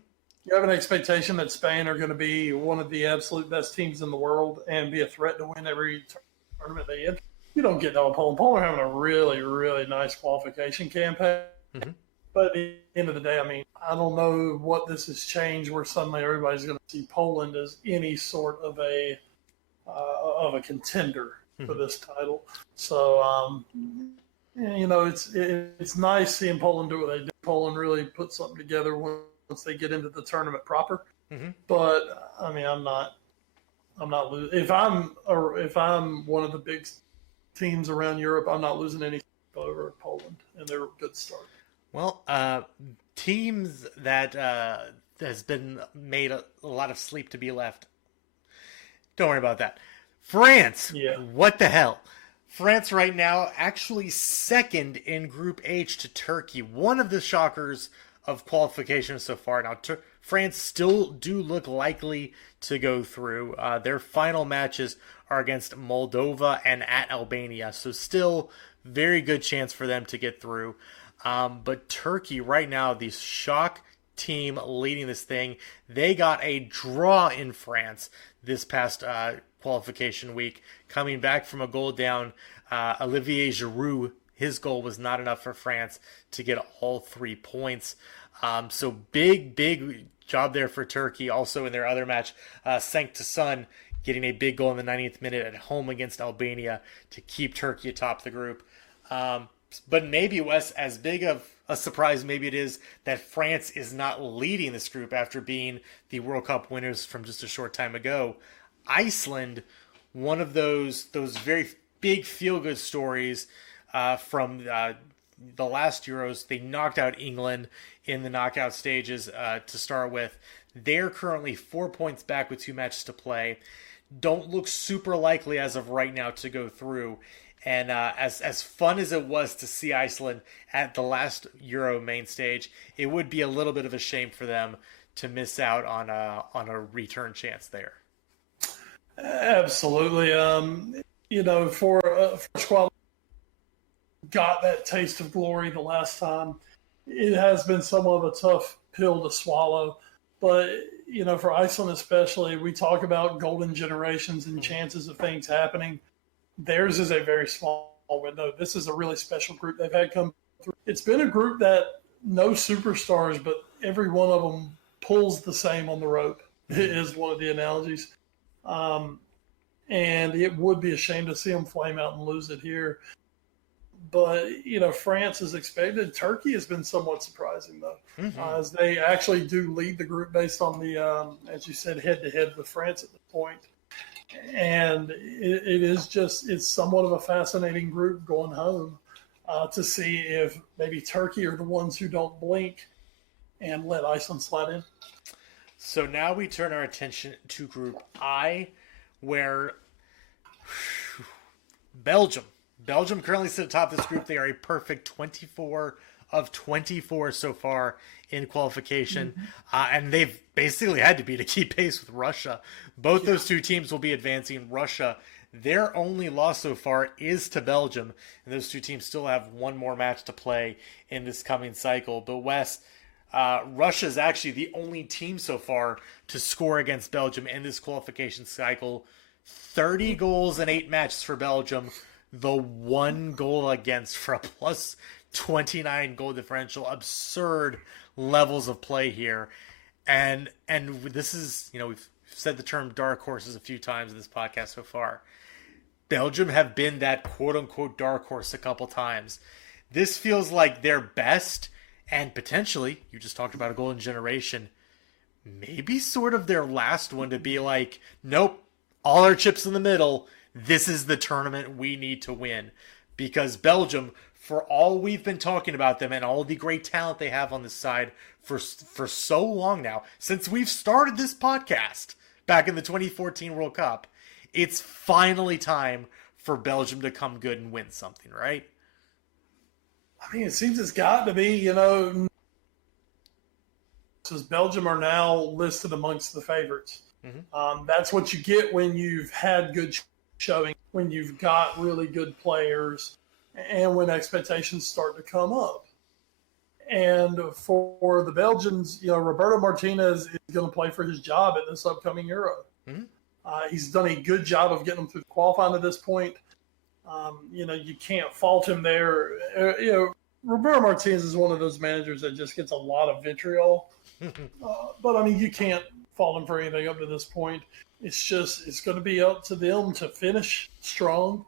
You have an expectation that Spain are going to be one of the absolute best teams in the world and be a threat to win every tournament they enter. You don't get that with Poland. Poland are having a really, really nice qualification campaign. Mm-hmm. But at the end of the day, I mean, I don't know what this has changed where suddenly everybody's going to see Poland as any sort of a contender for this title. So, it's nice seeing Poland do what they do. Poland really put something together once they get into the tournament proper. Mm-hmm. But I mean, I'm not losing. If I'm one of the big teams around Europe, I'm not losing any over Poland, and they're a good start. Well, teams that has been made a lot of sleep to be left. Don't worry about that. France. Yeah. What the hell? France right now actually second in Group H to Turkey. One of the shockers of qualification so far. Now, France still do look likely to go through. Their final matches are against Moldova and at Albania. So still very good chance for them to get through. But Turkey right now, the shock team leading this thing, they got a draw in France this past qualification week, coming back from a goal down. Olivier Giroud, his goal was not enough for France to get all 3 points. So big job there for Turkey. Also in their other match, Sanctusson getting a big goal in the 90th minute at home against Albania to keep Turkey atop the group. But maybe, Wes, as big of a surprise maybe it is that France is not leading this group after being the World Cup winners from just a short time ago. Iceland, one of those very big feel-good stories from the last Euros. They knocked out England in the knockout stages to start with. They're currently 4 points back with 2 matches to play. Don't look super likely as of right now to go through. And as fun as it was to see Iceland at the last Euro main stage, it would be a little bit of a shame for them to miss out on a return chance there. Absolutely. For a squad got that taste of glory the last time, it has been somewhat of a tough pill to swallow. But, for Iceland especially, we talk about golden generations and chances of things happening. Theirs is a very small window. This is a really special group they've had come through. It's been a group that no superstars, but every one of them pulls the same on the rope, is one of the analogies. And it would be a shame to see them flame out and lose it here. But, France is expected. Turkey has been somewhat surprising, though, as they actually do lead the group based on the, as you said, head-to-head with France at this point. And it's somewhat of a fascinating group going home to see if maybe Turkey are the ones who don't blink and let Iceland slide in. So now we turn our attention to Group I, where Belgium currently sits atop this group. They are a perfect 24 of 24 so far in qualification. And they've basically had to be to keep pace with Russia. Both those two teams will be advancing. Russia, their only loss so far is to Belgium. And those two teams still have one more match to play in this coming cycle. But Wes, Russia is actually the only team so far to score against Belgium in this qualification cycle. 30 goals in 8 matches for Belgium. The 1 goal against for a plus 29 goal differential. Absurd levels of play here. And this is, we've said the term dark horses a few times in this podcast so far. Belgium have been that quote-unquote dark horse a couple times. This feels like their best, and potentially, you just talked about a golden generation, maybe sort of their last one to be like, nope, all our chips in the middle, this is the tournament we need to win. Because Belgium, for all we've been talking about them and all the great talent they have on this side for so long now, since we've started this podcast back in the 2014 World Cup, it's finally time for Belgium to come good and win something, right? I mean, it seems it's got to be, because Belgium are now listed amongst the favorites. That's what you get when you've had good showing, when you've got really good players, and when expectations start to come up. And for the Belgians, Roberto Martinez is going to play for his job at this upcoming Euro. He's done a good job of getting them through qualifying to this point. You can't fault him there. Roberto Martinez is one of those managers that just gets a lot of vitriol. But, you can't fault him for anything up to this point. It's going to be up to them to finish strong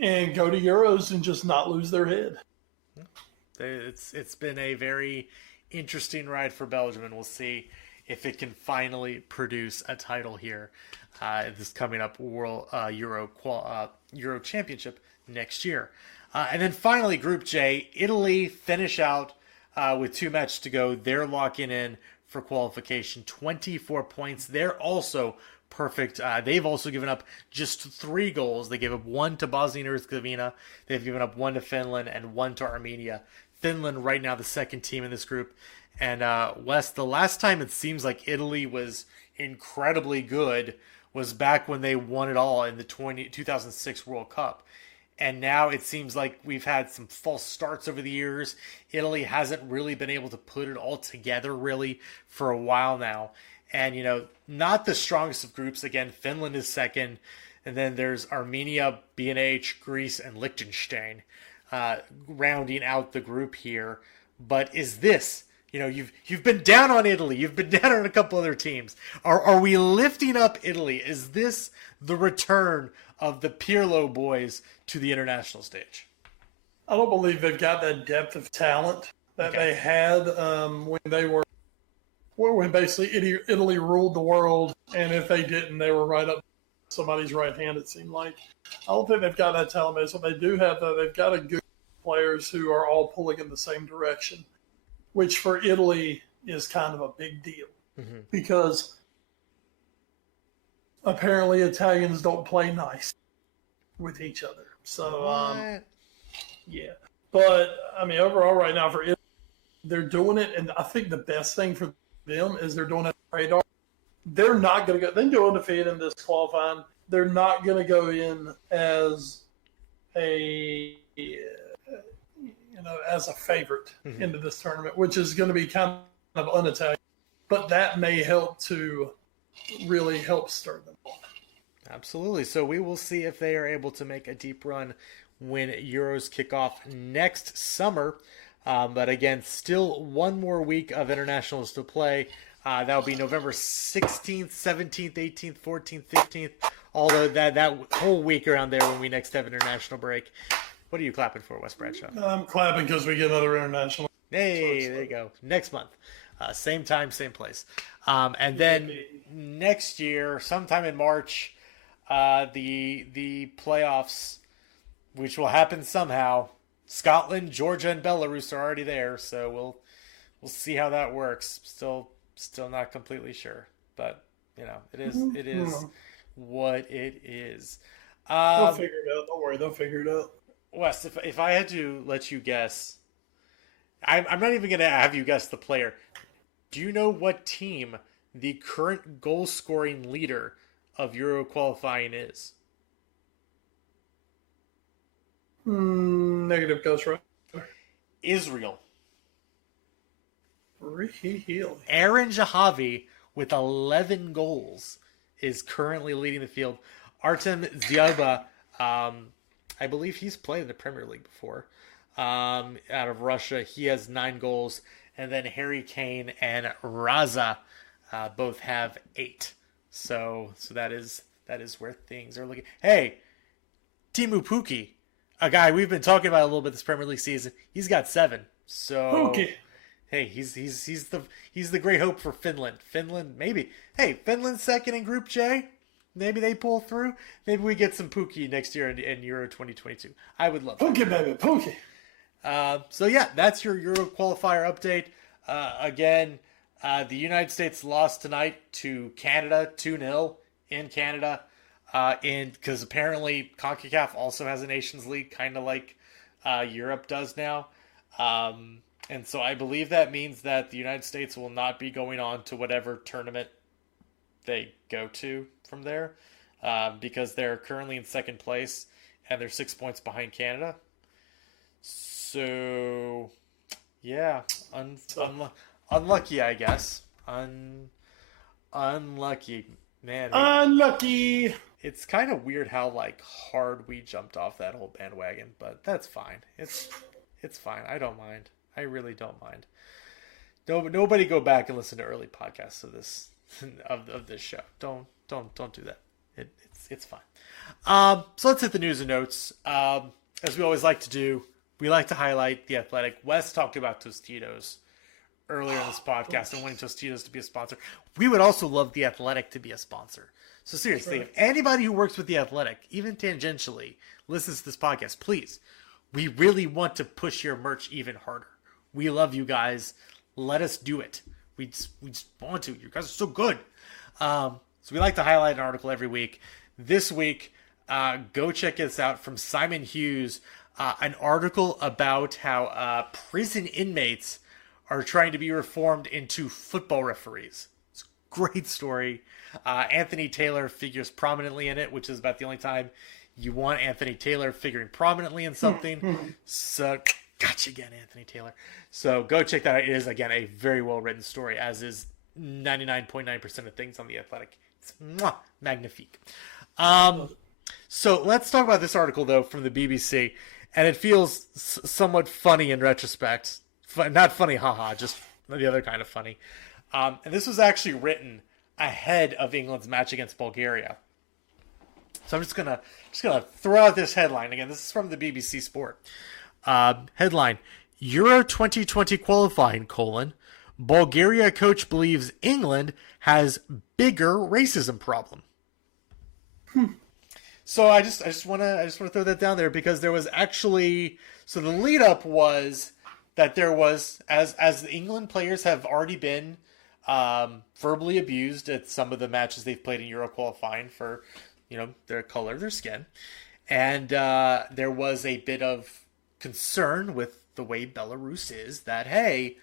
and go to Euros and just not lose their head. It's been a very interesting ride for Belgium, and we'll see if it can finally produce a title here this coming up World Euro Championship next year. And then finally, Group J, Italy finish out with 2 matches to go. They're locking in for qualification, 24 points. They're also perfect. They've also given up just 3 goals. They gave up 1 to Bosnia and Herzegovina. They've given up 1 to Finland and 1 to Armenia. Finland right now the second team in this group. And Wes, the last time it seems like Italy was incredibly good was back when they won it all in the 2006 World Cup. And now it seems like we've had some false starts over the years. Italy hasn't really been able to put it all together really for a while now. And, not the strongest of groups. Again, Finland is second. And then there's Armenia, B&H, Greece, and Liechtenstein rounding out the group here. But is this, you've been down on Italy. You've been down on a couple other teams. Are we lifting up Italy? Is this the return of the Pirlo boys to the international stage? I don't believe they've got that depth of talent that they had when basically Italy ruled the world, and if they didn't, they were right up somebody's right hand, it seemed like. I don't think they've got that talent base. What they do have, though, they've got a good players who are all pulling in the same direction, which for Italy is kind of a big deal because apparently Italians don't play nice. with each other. So, yeah. But, I mean, overall right now for Italy, they're doing it, and I think the best thing for them is they're doing it on radar. They're not going to go – they can go undefeated in this qualifying. They're not going to go in as as a favorite into this tournament, which is going to be kind of unattacked. But that may help to really help stir them on. Absolutely. So we will see if they are able to make a deep run when Euros kick off next summer. But again, still one more week of internationals to play. That will be November 16th, 17th, 18th, 14th, 15th. Although that whole week around there when we next have international break. What are you clapping for, Wes Bradshaw? I'm clapping because we get another international. Hey, there you go. Next month. Same time, same place. And then next year, sometime in March, the playoffs, which will happen somehow. Scotland, Georgia, and Belarus are already there, so we'll see how that works. Still not completely sure, but it is what it is. They'll figure it out. Don't worry, they'll figure it out. Wes, if I had to let you guess, I'm not even going to have you guess the player. Do you know what team the current goal-scoring leader of Euro qualifying is? Negative Ghost Rider. Israel. Really? Aaron Jahavi, with 11 goals, is currently leading the field. Artem Zyuba, I believe he's played in the Premier League before, out of Russia. He has 9 goals. And then Harry Kane and Raza both have 8. So that is where things are looking. Hey, Teemu Pukki, a guy we've been talking about a little bit this Premier League season, he's got 7. So Pukki. Hey, he's the great hope for Finland. Maybe. Hey, Finland's second in Group J. Maybe they pull through. Maybe we get some Pukki next year in Euro 2022. I would love Pukki, baby, Pukki. So yeah, that's your Euro qualifier update. Again, the United States lost tonight to Canada 2-0 in Canada. Because apparently CONCACAF also has a Nations League, kind of like Europe does now. And so I believe that means that the United States will not be going on to whatever tournament they go to from there, because they're currently in second place and they're 6 points behind Canada. So, yeah, unlucky, I guess. Unlucky, man. Unlucky. It's kind of weird how hard we jumped off that whole bandwagon, but that's fine. It's fine. I don't mind. I really don't mind. Nobody go back and listen to early podcasts of this of this show. Don't do that. It's fine. So let's hit the news and notes. As we always like to do, we like to highlight The Athletic. Wes talked about Tostitos earlier in this podcast and wanting Tostitos to be a sponsor. We would also love The Athletic to be a sponsor. So seriously, if anybody who works with The Athletic, even tangentially, listens to this podcast, please, we really want to push your merch even harder. We love you guys. Let us do it. We just want to. You guys are so good. So we like to highlight an article every week. This week, go check this out from Simon Hughes, an article about how prison inmates are trying to be reformed into football referees. It's a great story. Anthony Taylor figures prominently in it, which is about the only time you want Anthony Taylor figuring prominently in something. So, gotcha again, Anthony Taylor. So go check that out. It is, again, a very well-written story, as is 99.9% of things on The Athletic. It's magnifique. So let's talk about this article, though, from the BBC. And it feels somewhat funny in retrospect. Not funny, haha, just the other kind of funny. And this was actually written ahead of England's match against Bulgaria. So I'm just gonna throw out this headline again. This is from the BBC Sport. Headline: Euro 2020 qualifying: Bulgaria coach believes England has bigger racism problem. So I just want to throw that down there, because there was actually, so the lead up was that there was, as the England players have already been verbally abused at some of the matches they've played in Euro qualifying for, their color of their skin. And there was a bit of concern with the way Belarus is that, hey,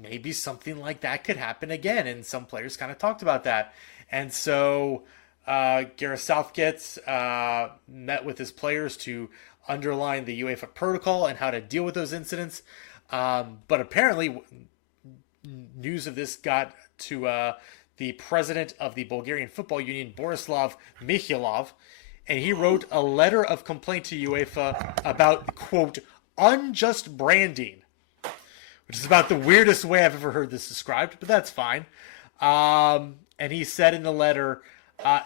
maybe something like that could happen again. And some players kind of talked about that. And so Gareth Southgate met with his players to underline the UEFA protocol and how to deal with those incidents. But apparently, news of this got to the president of the Bulgarian Football Union, Borislav Mikhailov, and he wrote a letter of complaint to UEFA about, quote, unjust branding, which is about the weirdest way I've ever heard this described, but that's fine. And he said in the letter,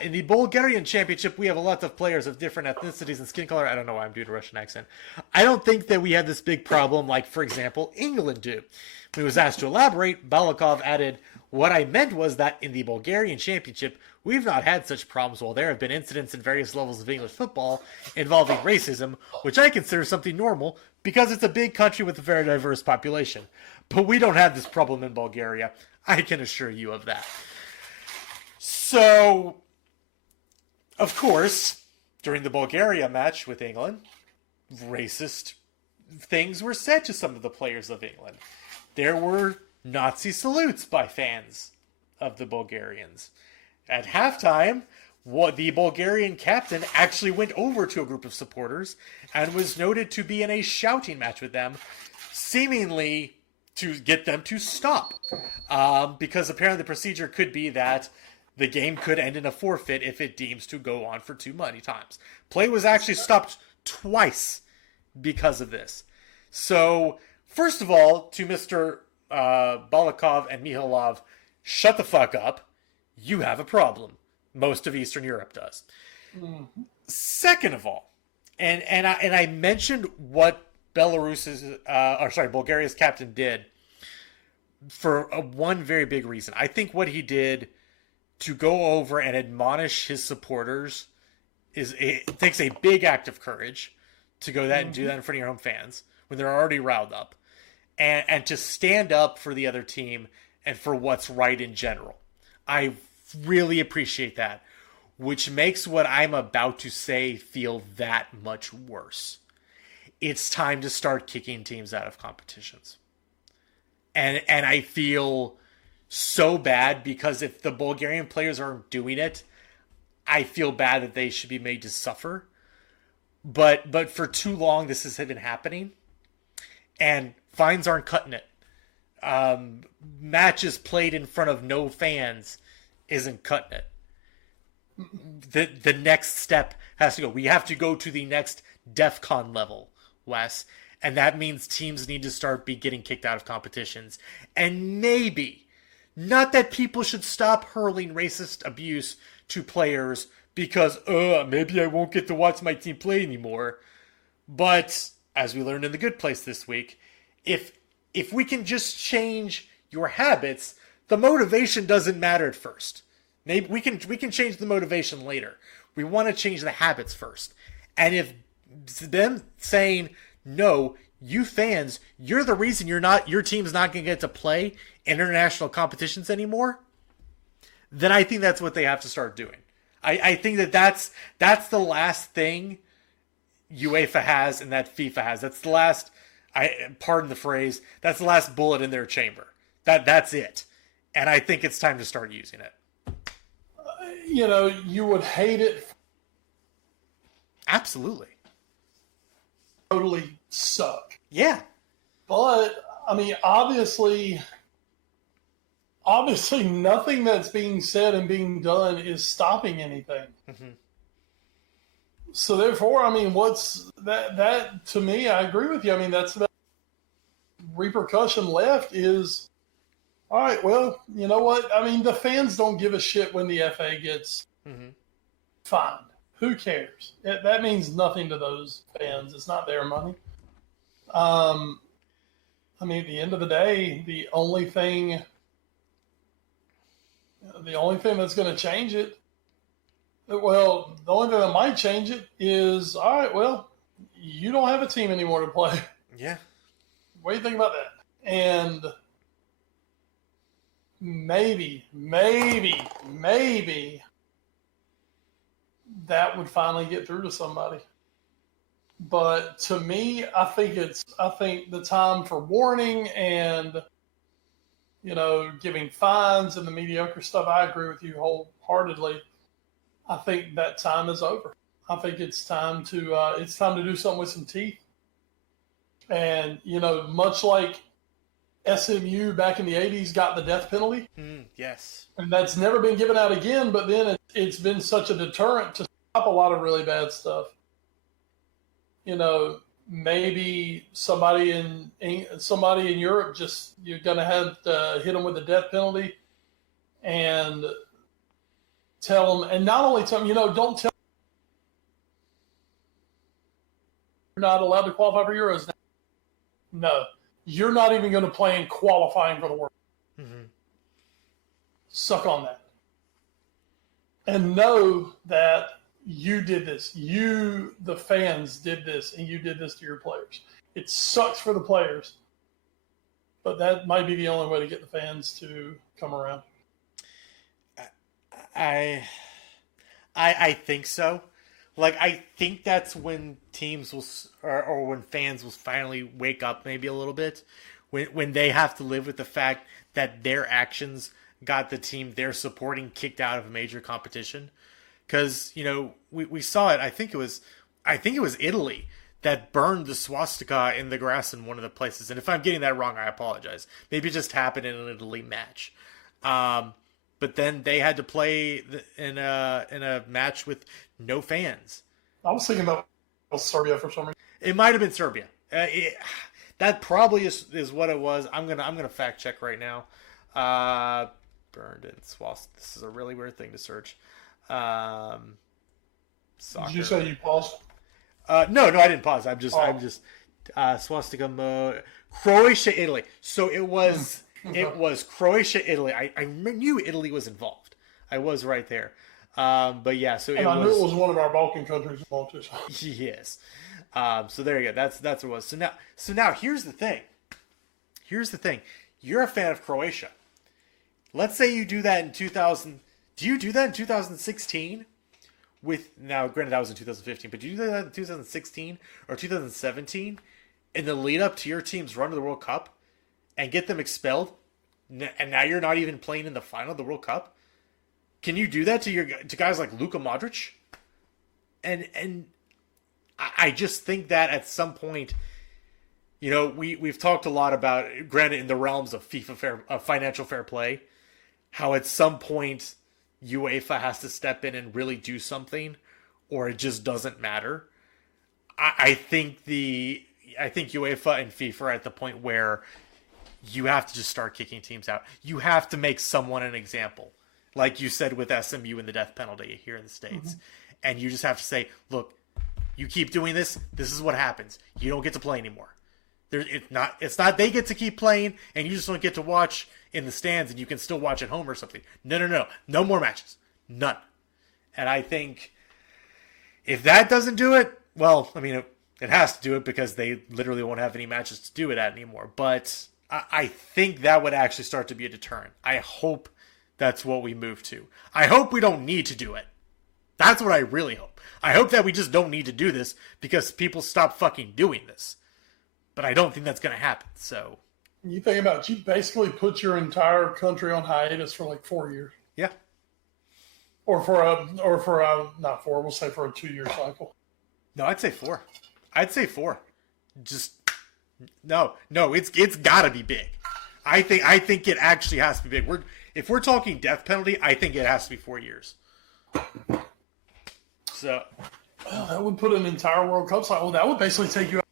in the Bulgarian Championship, we have a lot of players of different ethnicities and skin color. I don't know why I'm doing a Russian accent. I don't think that we have this big problem like, for example, England do. When he was asked to elaborate, Balakov added, what I meant was that in the Bulgarian Championship, we've not had such problems while there have been incidents in various levels of English football involving racism, which I consider something normal because it's a big country with a very diverse population. But we don't have this problem in Bulgaria. I can assure you of that. So, of course, during the Bulgaria match with England, racist things were said to some of the players of England. There were Nazi salutes by fans of the Bulgarians. At halftime, the Bulgarian captain actually went over to a group of supporters and was noted to be in a shouting match with them, seemingly to get them to stop. Because apparently the procedure could be that the game could end in a forfeit if it deems to go on for too many times. Play was actually stopped twice because of this. So, first of all, to Mr. Balakov and Mihailov, shut the fuck up. You have a problem. Most of Eastern Europe does. Mm-hmm. Second of all, and I mentioned what Bulgaria's captain did for one very big reason. I think what he did to go over and admonish his supporters it takes a big act of courage to go that and do that in front of your home fans when they're already riled up, and to stand up for the other team and for what's right in general. I really appreciate that, which makes what I'm about to say feel that much worse. It's time to start kicking teams out of competitions. And I feel so bad because if the Bulgarian players aren't doing it, I feel bad that they should be made to suffer. But for too long, this has been happening, and fines aren't cutting it. Matches played in front of no fans isn't cutting it. The next step has to go. We have to go to the next DEFCON level, Wes. And that means teams need to start getting kicked out of competitions. And maybe, not that people should stop hurling racist abuse to players because, maybe I won't get to watch my team play anymore. But, as we learned in The Good Place this week, if we can just change your habits, the motivation doesn't matter at first. Maybe we can change the motivation later. We want to change the habits first. And if them saying, no, you fans, you're the reason your team's not going to get to play international competitions anymore, then I think that's what they have to start doing. I think that's the last thing UEFA has and that FIFA has. That's the last, pardon the phrase, that's the last bullet in their chamber. That's it. And I think it's time to start using it. You would hate it. Absolutely. Totally suck. Yeah. But, obviously nothing that's being said and being done is stopping anything. Mm-hmm. So therefore, what's that to me, I agree with you. That's the repercussion left is, all right, well, you know what? The fans don't give a shit when the FA gets fined. Who cares? That means nothing to those fans. It's not their money. At the end of the day, the only thing that's going to change it, the only thing that might change it is, all right, well, you don't have a team anymore to play. Yeah. What do you think about that? And maybe that would finally get through to somebody. But to me, I think the time for warning and giving fines and the mediocre stuff. I agree with you wholeheartedly. I think that time is over. I think it's time to do something with some teeth. And much like SMU back in the '80s got the death penalty. Yes. And that's never been given out again. But then it's been such a deterrent to stop a lot of really bad stuff. Maybe somebody in Europe, just you're going to have to hit them with the death penalty and tell them, and not only tell them, don't tell them you're not allowed to qualify for Euros now. No, you're not even going to play in qualifying for the World. Mm-hmm. Suck on that. And know that you did this. You, the fans, did this, and you did this to your players. It sucks for the players, but that might be the only way to get the fans to come around. I think so. Like, I think that's when teams will, or when fans will finally wake up maybe a little bit, when they have to live with the fact that their actions got the team they're supporting kicked out of a major competition. Because, we saw it. I think it was Italy that burned the swastika in the grass in one of the places. And if I'm getting that wrong, I apologize. Maybe it just happened in an Italy match. But then they had to play in a match with no fans. I was thinking about Serbia for some reason. It might have been Serbia. That probably is what it was. I'm gonna fact check right now. Burned in swastika. This is a really weird thing to search. Soccer. Did you say you paused? No, I didn't pause. I'm just swastika mode. Croatia, Italy. So it was Croatia, Italy. I knew Italy was involved. I was right there. But yeah, so and I knew it was one of our Balkan countries involved too. Yes. So there you go. That's what it was. So now here's the thing. You're a fan of Croatia. Let's say you do that in 2000. Do you do that in 2016? Now, granted, that was in 2015, but do you do that in 2016 or 2017 in the lead up to your team's run to the World Cup and get them expelled? And now you're not even playing in the final of the World Cup? Can you do that to guys like Luka Modric? And I just think that at some point, we've talked a lot about, granted, in the realms of FIFA financial fair play, how at some point UEFA has to step in and really do something, or it just doesn't matter. I think UEFA and FIFA are at the point where you have to just start kicking teams out. You have to make someone an example, like you said with SMU and the death penalty here in the States. Mm-hmm. And you just have to say, look, you keep doing this, this is what happens. You don't get to play anymore. It's not they get to keep playing and you just don't get to watch in the stands and you can still watch at home or something. No more matches. None. And I think if that doesn't do it, well, I mean, it has to do it because they literally won't have any matches to do it at anymore. But I think that would actually start to be a deterrent. I hope that's what we move to. I hope we don't need to do it. That's what I really hope. I hope that we just don't need to do this because people stop fucking doing this. But I don't think that's going to happen, so... You think about it, you basically put your entire country on hiatus for like 4 years. Yeah. We'll say for a 2-year cycle. No, I'd say 4. Just, no, it's gotta be big. I think it actually has to be big. If we're talking death penalty, I think it has to be 4 years. So. Well, that would put an entire World Cup cycle. That would basically take you out.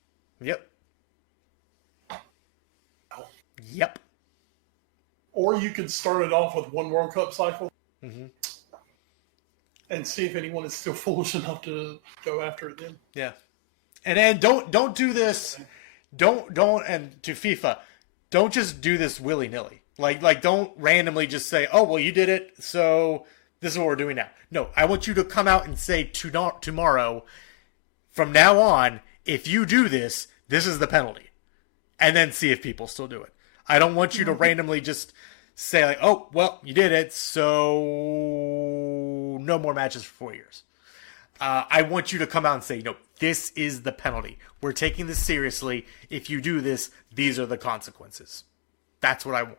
Yep. Or you could start it off with one World Cup cycle. Mm-hmm. And see if anyone is still foolish enough to go after it then. Yeah. And don't do this. And to FIFA, don't just do this willy-nilly. Like don't randomly just say, oh, well, you did it, so this is what we're doing now. No, I want you to come out and say tomorrow, from now on, if you do this, this is the penalty. And then see if people still do it. I don't want you to randomly just say, like, oh, well, you did it, so no more matches for 4 years. I want you to come out and say, no, this is the penalty. We're taking this seriously. If you do this, these are the consequences. That's what I want.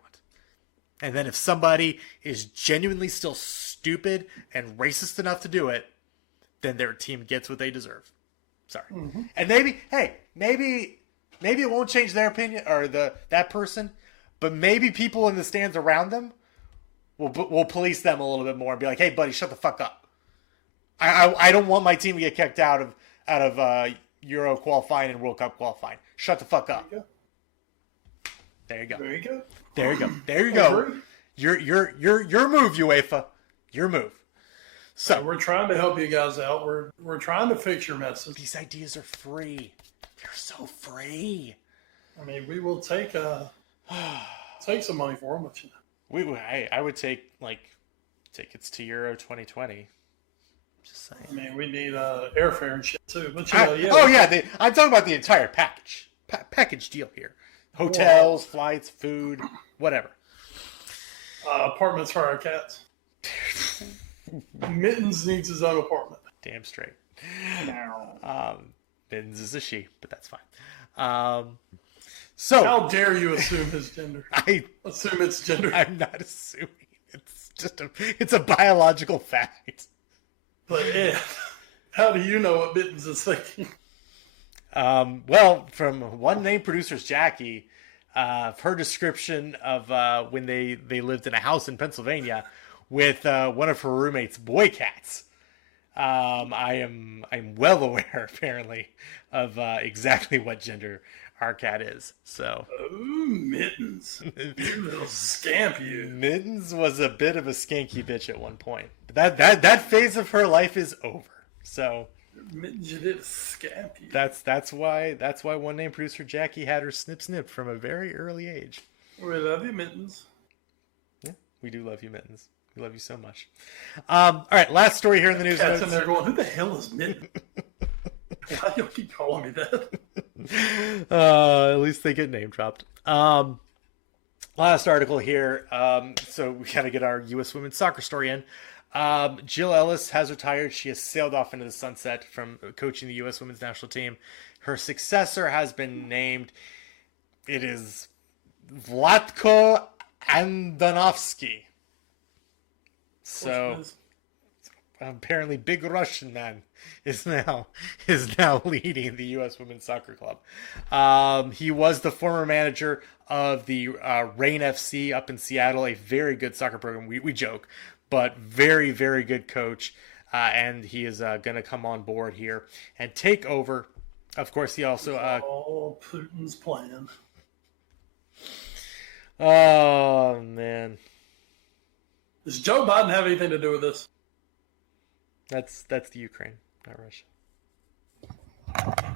And then if somebody is genuinely still stupid and racist enough to do it, then their team gets what they deserve. Sorry. Mm-hmm. And maybe it won't change their opinion or that person, but maybe people in the stands around them will police them a little bit more and be like, hey, buddy, shut the fuck up. I don't want my team to get kicked out of Euro qualifying and World Cup qualifying. Shut the fuck up. There you go. There you go. There you go. There you go. Your move, UEFA. Your move. So we're trying to help you guys out. We're trying to fix your messes. These ideas are free. They're so free. I mean, we will take some money for them. I would take tickets to Euro 2020. Just saying. I mean, we need airfare and shit too. But I'm talking about the entire package. Package deal here. Hotels, flights, food, whatever. Apartments for our cats. Mittens needs his own apartment. Damn straight. Mittens is a she, but that's fine. So how dare you assume his gender? I assume it's gender. I'm not assuming. It's just it's a biological fact. But Ed, how do you know what Mittens is thinking? Well, from one name producer's Jackie, her description of when they lived in a house in Pennsylvania with one of her roommates' boy cats. I'm well aware apparently of exactly what gender our cat is. So Mittens, you little scamp, you. Mittens was a bit of a skanky bitch at one point, but that phase of her life is over. So. Mittens, you did scamp you. That's why one name producer Jackie had her snip from a very early age. We love you, Mittens. Yeah, we do love you, Mittens. We love you so much. All right, last story here in the news. Cat's in there going, who the hell is Mittens? Why do you keep calling me that? At least they get name dropped. Last article here. So we gotta get our U.S. women's soccer story in. Jill Ellis has retired. She has sailed off into the sunset from coaching the U.S. women's national team. Her successor has been named. It is Vlatko Andonovsky. So apparently, big Russian man is now leading the U.S. women's soccer club. He was the former manager of the Reign FC up in Seattle, a very good soccer program. We joke. But very, very good coach, and he is going to come on board here and take over. Of course, he also... all Putin's plan. Oh, man. Does Joe Biden have anything to do with this? That's the Ukraine, not Russia.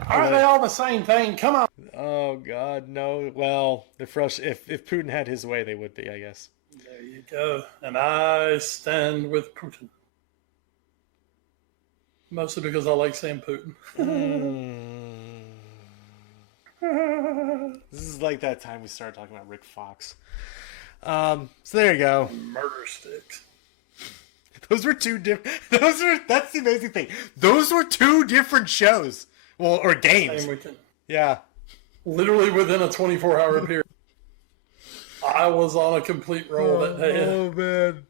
Aren't they all the same thing? Come on. Oh, God, no. Well, if Putin had his way, they would be, I guess. There you go. And I stand with Putin. Mostly because I like saying Putin. This is like that time we started talking about Rick Fox. So there you go. Murder sticks. Those were two different... That's the amazing thing. Those were two different shows. Well, or games. Same weekend. Yeah. Literally within a 24-hour period. I was on a complete roll that day. Oh, man.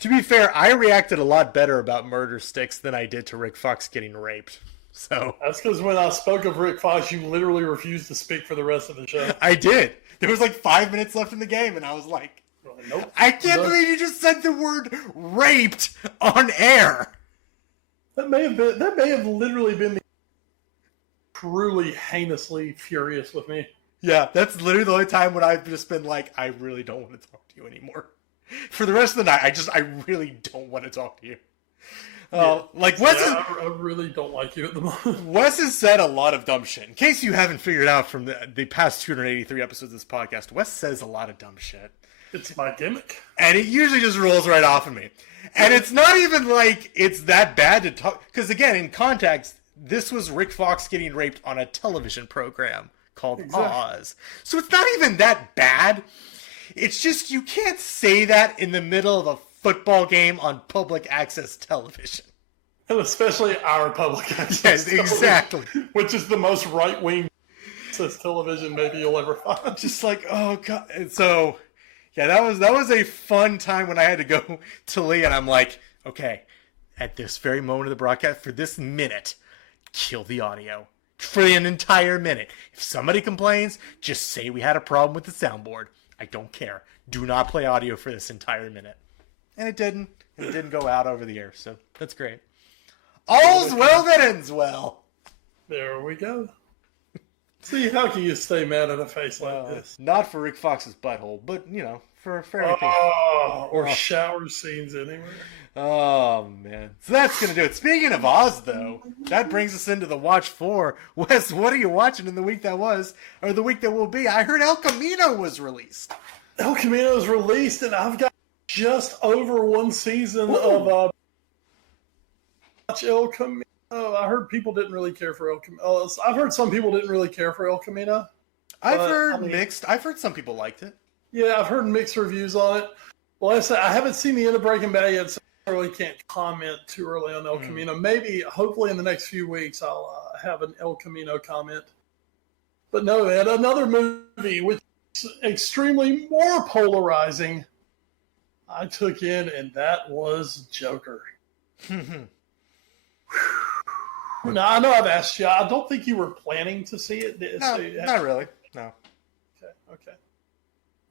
To be fair, I reacted a lot better about Murder Sticks than I did to Rick Fox getting raped. So that's because when I spoke of Rick Fox, you literally refused to speak for the rest of the show. I did. There was like 5 minutes left in the game, and I was like, nope. I can't believe you just said the word raped on air. That may have literally been truly heinously furious with me. Yeah, that's literally the only time when I've just been like, I really don't want to talk to you anymore. For the rest of the night, I really don't want to talk to you. Like Wes, I really don't like you at the moment. Wes has said a lot of dumb shit. In case you haven't figured out from the past 283 episodes of this podcast, Wes says a lot of dumb shit. It's my gimmick. And it usually just rolls right off of me. And it's not even like it's that bad to talk. Because again, in context, this was Rick Fox getting raped on a television program called Oz. So it's not even that bad. It's just you can't say that in the middle of a football game on public access television. And especially our public access Yes, television, exactly. which is the most right-wing access television maybe you'll ever find. Just like, oh god. And so, yeah, that was a fun time when I had to go to Lee, and I'm like, okay, at this very moment of the broadcast, for this minute, kill the audio for an entire minute. If somebody complains, just say we had a problem with the soundboard. I don't care. Do not play audio for this entire minute. And it didn't. And it didn't go out over the air, so that's great. All's well that ends well. There we go. See, how can you stay mad at a face like this? Not for Rick Fox's butthole, but, you know, for anything. Or shower scenes anywhere. Oh, man. So that's going to do it. Speaking of Oz, though, that brings us into the Watch 4. Wes, what are you watching in the week that was, or the week that will be? I heard El Camino was released. El Camino was released, and I've got just over one season of Watch El Camino. I heard people didn't really care for El Camino. I've heard some people didn't really care for El Camino. I've heard mixed. I've heard some people liked it. Yeah, I've heard mixed reviews on it. Well, like I said, I haven't seen the end of Breaking Bad yet, so I really can't comment too early on El Camino. Maybe, hopefully, in the next few weeks, I'll have an El Camino comment. But no, man, another movie which is extremely more polarizing I took in, and that was Joker. Now, I know I've asked you. I don't think you were planning to see it. No, not really. No. Okay.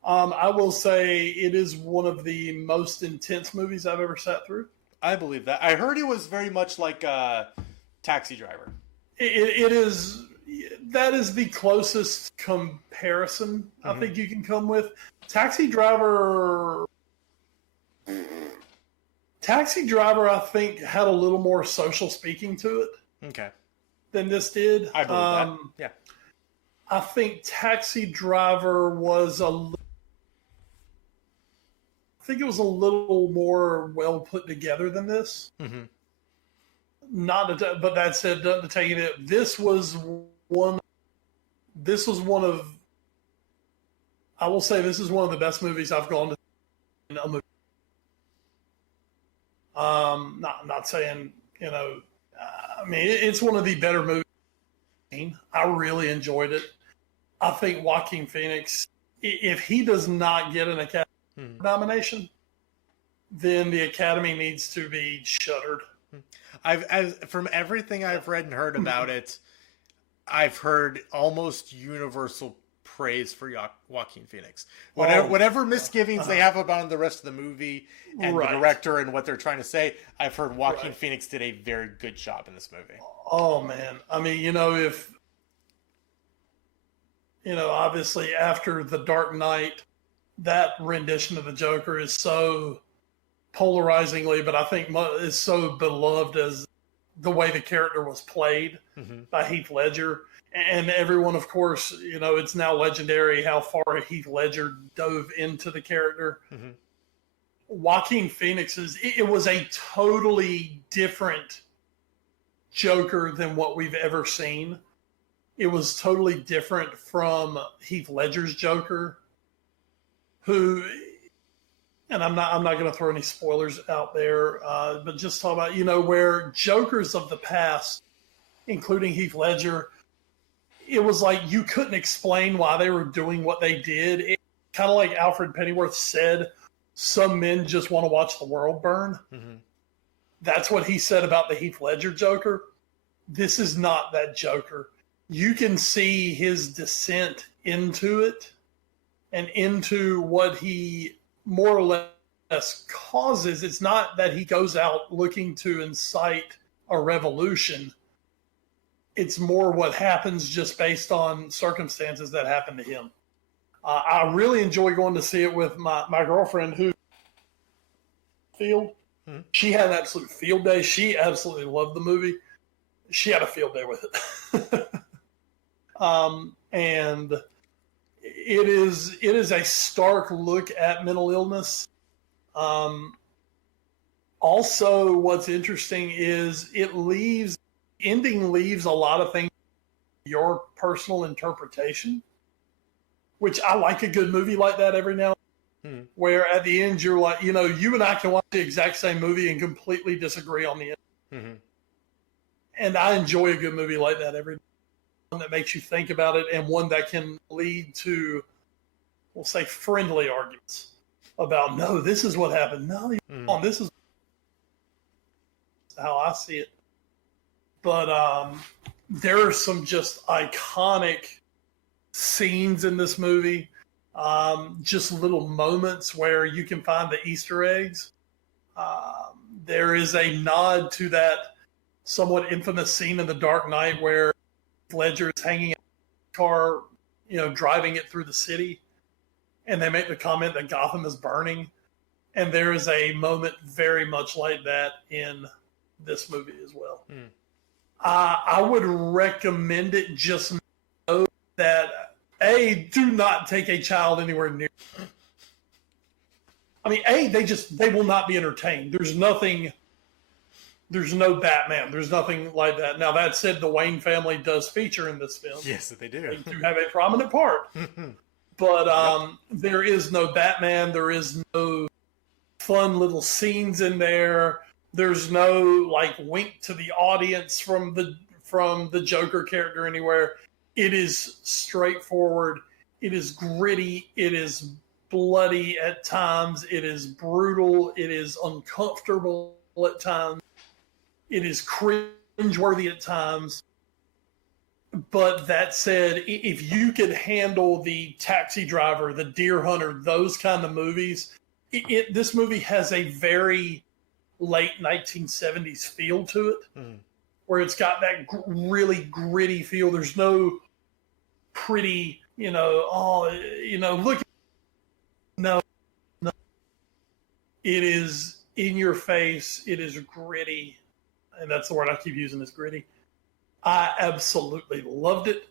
I will say it is one of the most intense movies I've ever sat through. I believe that. I heard it was very much like Taxi Driver. It is. That is the closest comparison I think you can come with. Taxi Driver, I think, had a little more social speaking to it. Okay. Than this did. I believe that. Yeah. I think Taxi Driver was I think it was a little more well put together than this. Mm-hmm. But that said, to take it, this was one of, I will say, this is one of the best movies I've gone to in a movie. Not saying, I mean, it's one of the better movies I've seen. I really enjoyed it. I think Joaquin Phoenix, if he does not get an Academy nomination, then the Academy needs to be shuttered. From everything I've read and heard about it, I've heard almost universal praise for Joaquin Phoenix. Whatever misgivings they have about the rest of the movie and the director and what they're trying to say, I've heard Joaquin Phoenix did a very good job in this movie. Oh, man. I mean, obviously after The Dark Knight, that rendition of the Joker is so polarizingly, but I think is so beloved as the way the character was played by Heath Ledger. And everyone, of course, it's now legendary how far Heath Ledger dove into the character. Joaquin Phoenix's, it was a totally different Joker than what we've ever seen. It was totally different from Heath Ledger's Joker, who, and I'm not going to throw any spoilers out there, but just talk about, where Jokers of the past, including Heath Ledger, it was like you couldn't explain why they were doing what they did. It, kind of like Alfred Pennyworth said, some men just want to watch the world burn. That's what he said about the Heath Ledger Joker. This is not that Joker. You can see his descent into it and into what he more or less causes. It's not that he goes out looking to incite a revolution. It's more what happens just based on circumstances that happen to him. I really enjoy going to see it with my girlfriend who she had an absolute field day. She absolutely loved the movie. She had a field day with it. And it is a stark look at mental illness. Also, what's interesting is ending leaves a lot of things your personal interpretation, which I like a good movie like that every now and then, where at the end you're like, you and I can watch the exact same movie and completely disagree on the end. Mm-hmm. And I enjoy a good movie like that every one that makes you think about it, and one that can lead to, we'll say, friendly arguments about, no, this is what happened. No, this is how I see it. But there are some just iconic scenes in this movie, just little moments where you can find the Easter eggs. There is a nod to that somewhat infamous scene in The Dark Knight where Ledger is hanging out in a car, driving it through the city, and they make the comment that Gotham is burning. And there is a moment very much like that in this movie as well. I would recommend it. Just know that, do not take a child anywhere near. I mean, they will not be entertained. There's no Batman. There's nothing like that. Now, that said, the Wayne family does feature in this film. Yes, they do. They do have a prominent part. But there is no Batman. There is no fun little scenes in there. There's no wink to the audience from the Joker character anywhere. It is straightforward. It is gritty. It is bloody at times. It is brutal. It is uncomfortable at times. It is cringeworthy at times. But that said, if you could handle the Taxi Driver, the Deer Hunter, those kind of movies, this movie has a very late 1970s feel to it, where it's got that really gritty feel. There's no pretty, look. No. It is in your face. It is gritty. And that's the word I keep using, is gritty. I absolutely loved it.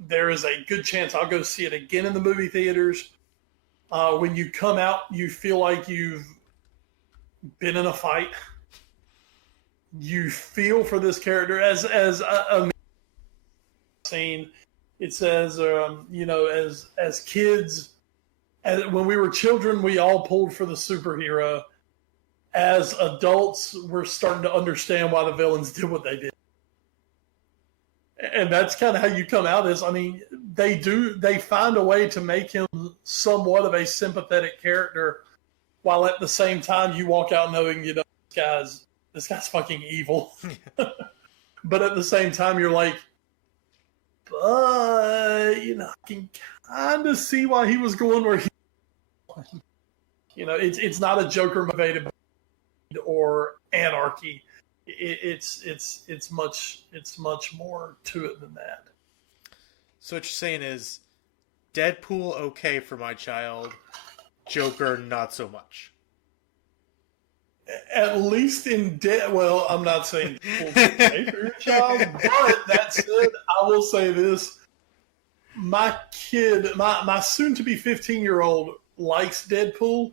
There is a good chance I'll go see it again in the movie theaters. When you come out, you feel like you've been in a fight. You feel for this character as a scene. It says, as kids, when we were children, we all pulled for the superhero. As adults, we're starting to understand why the villains did what they did. And that's kind of how you come out of this. I mean, they find a way to make him somewhat of a sympathetic character, while at the same time you walk out knowing, this guy's fucking evil. But at the same time, you're like, I can kind of see why he was going where he, it's not a Joker motivated or anarchy. It's much more to it than that. So what you're saying is, Deadpool okay for my child, Joker not so much. At least in well, I'm not saying Deadpool's okay for your child, but that said, I will say this: my kid, my soon-to-be 15-year-old, likes Deadpool,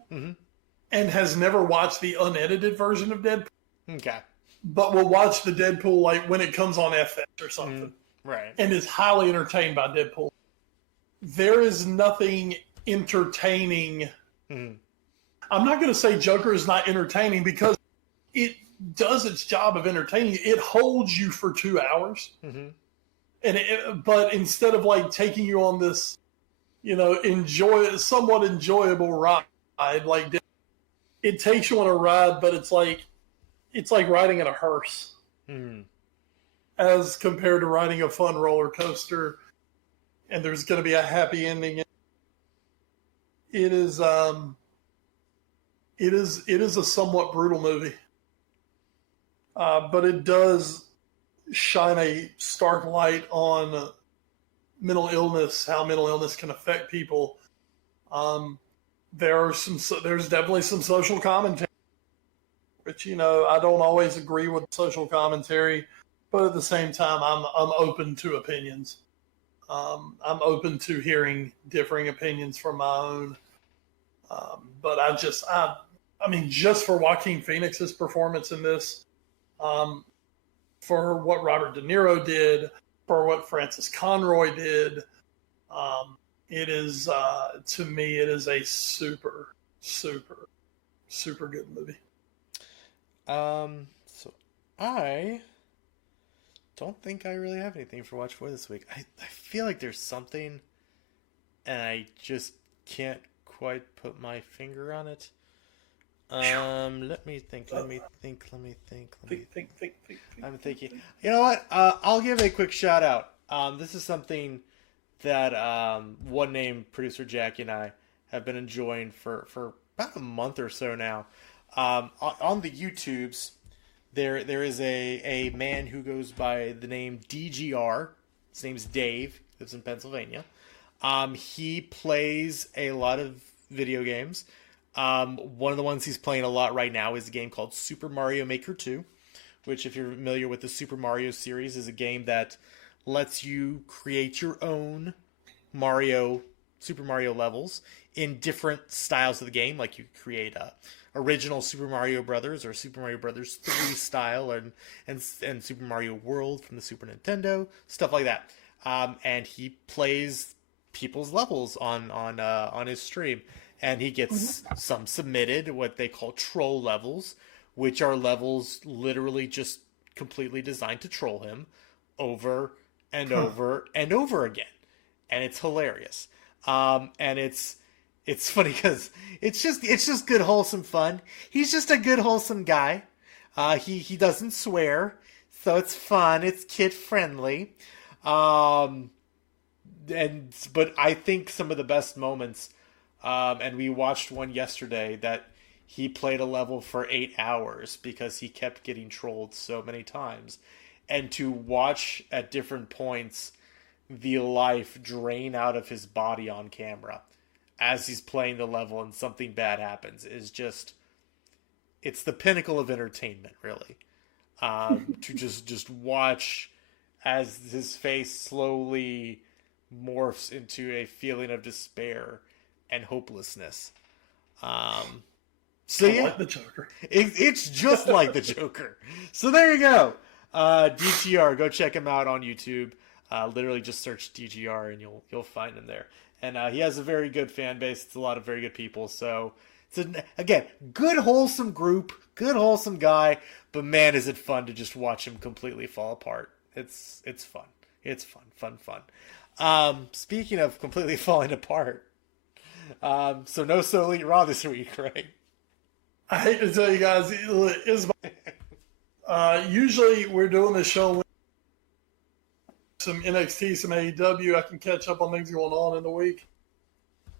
and has never watched the unedited version of Deadpool. Okay. But will watch the Deadpool when it comes on FX or something. Right. And is highly entertained by Deadpool. There is nothing entertaining. I'm not going to say Joker is not entertaining, because it does its job of entertaining. It holds you for 2 hours. But instead of taking you on this, somewhat enjoyable ride, it takes you on a ride, but it's like riding in a hearse, as compared to riding a fun roller coaster. And there's going to be a happy ending. It is a somewhat brutal movie, but it does shine a stark light on mental illness, how mental illness can affect people. There's definitely some social commentary, which, I don't always agree with social commentary, but at the same time, I'm open to opinions. I'm open to hearing differing opinions from my own. But I mean, just for Joaquin Phoenix's performance in this, for what Robert De Niro did, for what Francis Conroy did, it is, to me, it is a super, super, super good movie. So I don't think I really have anything for Watch For this week. I feel like there's something, and I just can't quite put my finger on it. Let me think. Think. I'm thinking. You know what? I'll give a quick shout out. This is something that one named producer Jackie and I have been enjoying for about a month or so now. On the YouTubes, there is a man who goes by the name DGR. His name's Dave. He lives in Pennsylvania. He plays a lot of video games. One of the ones he's playing a lot right now is a game called Super Mario Maker 2, which, if you're familiar with the Super Mario series, is a game that lets you create your own Super Mario levels in different styles of the game. Like, you create original Super Mario Brothers or Super Mario Brothers 3 style, and Super Mario World from the Super Nintendo, stuff like that. And he plays people's levels on his stream. And he gets some submitted, what they call troll levels, which are levels literally just completely designed to troll him over and over and over again. And it's hilarious. And it's funny because it's just good, wholesome fun. He's just a good, wholesome guy. He doesn't swear, so it's fun. It's kid friendly. But I think some of the best moments. And we watched one yesterday that he played a level for 8 hours because he kept getting trolled so many times. And to watch at different points the life drain out of his body on camera as he's playing the level and something bad happens is just, it's the pinnacle of entertainment, really. To just watch as his face slowly morphs into a feeling of despair and hopelessness. So yeah, like the Joker. It's just like the Joker. So there you go. DGR, go check him out on YouTube. Literally just search DGR and you'll find him there. And he has a very good fan base. It's a lot of very good people. So it's again, good wholesome group, good wholesome guy. But man, is it fun to just watch him completely fall apart. It's fun. It's fun. Speaking of completely falling apart. So no So Elite Raw this week, right? I hate to tell you guys, usually we're doing this show with some NXT, some AEW. I can catch up on things going on in the week.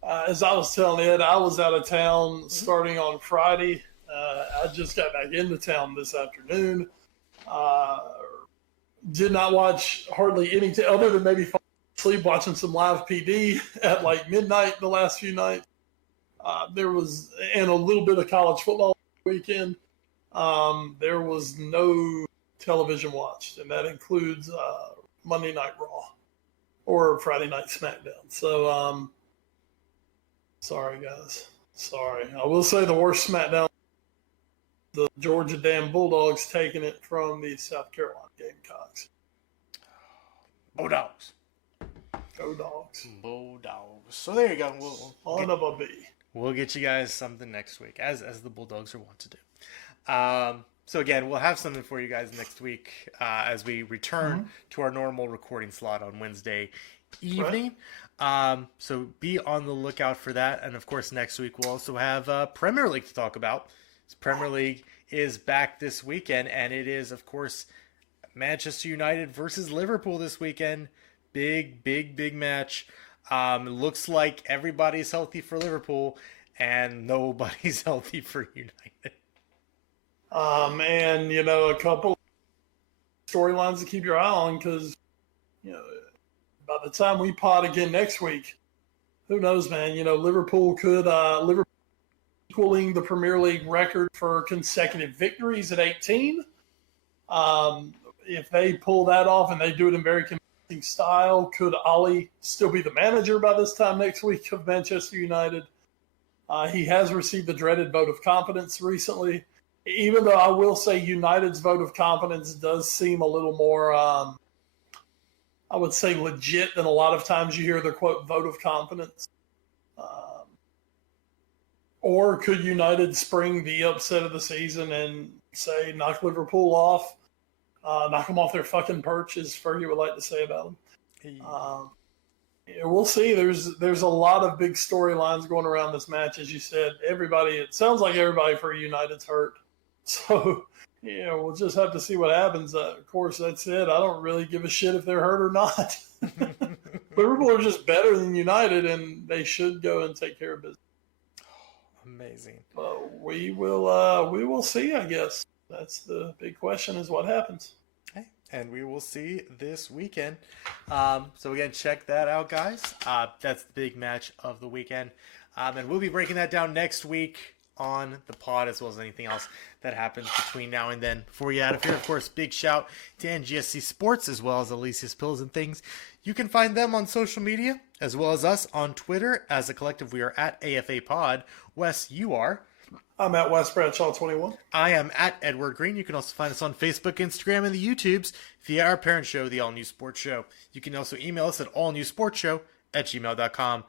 As I was telling Ed, I was out of town starting on Friday. I just got back into town this afternoon. Did not watch hardly any other than maybe sleep watching some live PD at like midnight the last few nights. There was, and a little bit of college football weekend. There was no television watched, and that includes Monday Night Raw or Friday Night SmackDown. So, sorry guys. Sorry. I will say the worst SmackDown, the Georgia damn Bulldogs taking it from the South Carolina Gamecocks. Bulldogs. Go Dogs. Bulldogs. So there you go. We'll get you guys something next week, as the Bulldogs are wont to do. So again, we'll have something for you guys next week as we return to our normal recording slot on Wednesday evening. Right. So be on the lookout for that. And of course, next week we'll also have Premier League to talk about. Premier League is back this weekend, and it is, of course, Manchester United versus Liverpool this weekend. Big match. Looks like everybody's healthy for Liverpool and nobody's healthy for United. Man, a couple storylines to keep your eye on because, by the time we pod again next week, who knows, man? Liverpool could equaling the Premier League record for consecutive victories at 18. If they pull that off and they do it in very convincing style, could Ollie still be the manager by this time next week of Manchester United? He has received the dreaded vote of confidence recently, even though I will say United's vote of confidence does seem a little more, I would say, legit than a lot of times you hear the quote vote of confidence. Or could United spring the upset of the season and say knock Liverpool off? knock them off their fucking perch, as Fergie would like to say about them. Yeah, we'll see. There's a lot of big storylines going around this match, as you said. It sounds like everybody for United's hurt. So, we'll just have to see what happens. Of course, that's it. I don't really give a shit if they're hurt or not. Liverpool are just better than United, and they should go and take care of business. Amazing. We will see, I guess. That's the big question, is what happens. Okay. And we will see this weekend. So again, check that out, guys. That's the big match of the weekend. And we'll be breaking that down next week on the pod, as well as anything else that happens between now and then. Before you out of here, of course, big shout to NGSC Sports, as well as Alicia's Pills and Things. You can find them on social media, as well as us on Twitter. As a collective, we are at AFA Pod. Wes, you are? I'm at Wes Bradshaw 21. I am at Edward Green. You can also find us on Facebook, Instagram, and the YouTubes via our parent show, The All New Sports Show. You can also email us at allnewsportshow@gmail.com.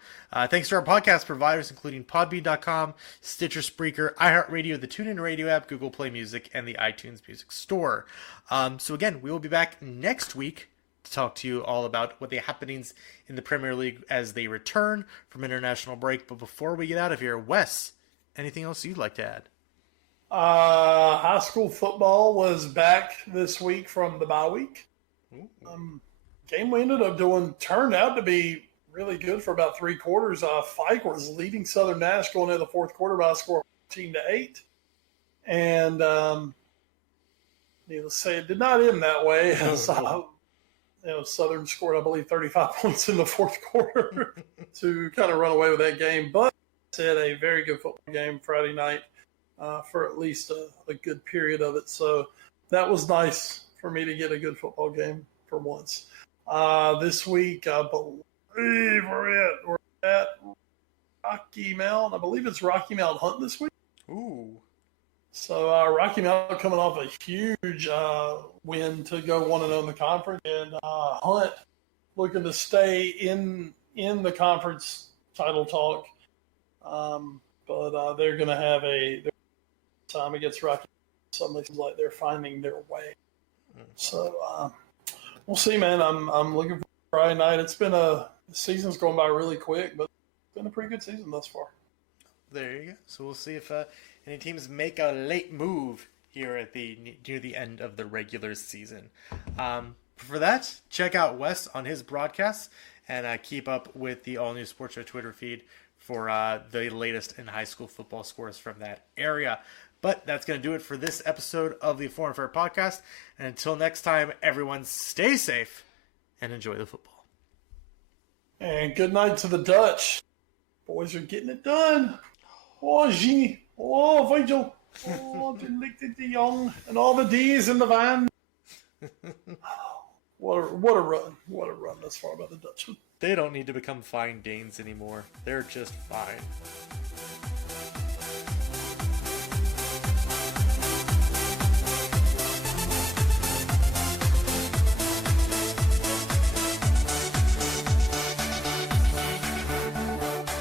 Thanks to our podcast providers, including Podbean.com, Stitcher, Spreaker, iHeartRadio, the TuneIn Radio app, Google Play Music, and the iTunes Music Store. So again, we will be back next week to talk to you all about what the happenings in the Premier League as they return from international break. But before we get out of here, Wes, anything else you'd like to add? High school football was back this week from the bye week. Game we ended up doing turned out to be really good for about 3 quarters. Fike was leading Southern Nash going into the fourth quarter by a score of 14-8. And needless to say, it did not end that way. Southern scored, I believe, 35 points in the fourth quarter to kind of run away with that game. But said a very good football game Friday night for at least a good period of it. So that was nice for me to get a good football game for once. This week, I believe we're at Rocky Mount. I believe it's Rocky Mount Hunt this week. Ooh. So Rocky Mount coming off a huge win to go 1-0 in the conference, and Hunt looking to stay in the conference title talk. But they're going to have a time against Rocky. Suddenly seems like they're finding their way. So we'll see, man. I'm looking for Friday night. The season's going by really quick, but it's been a pretty good season thus far. There you go. So we'll see if any teams make a late move here at near the end of the regular season. For that, check out Wes on his broadcasts and keep up with the All New Sports Show Twitter feed for the latest in high school football scores from that area. But that's going to do it for this episode of the Foreign Fair Podcast. And until next time, everyone stay safe and enjoy the football. And good night to the Dutch. Boys are getting it done. Oh, Genie. Oh, Vigil. Oh, de Jong. And all the D's in the van. What a run. What a run thus far by the Dutchman. They don't need to become fine Danes anymore. They're just fine.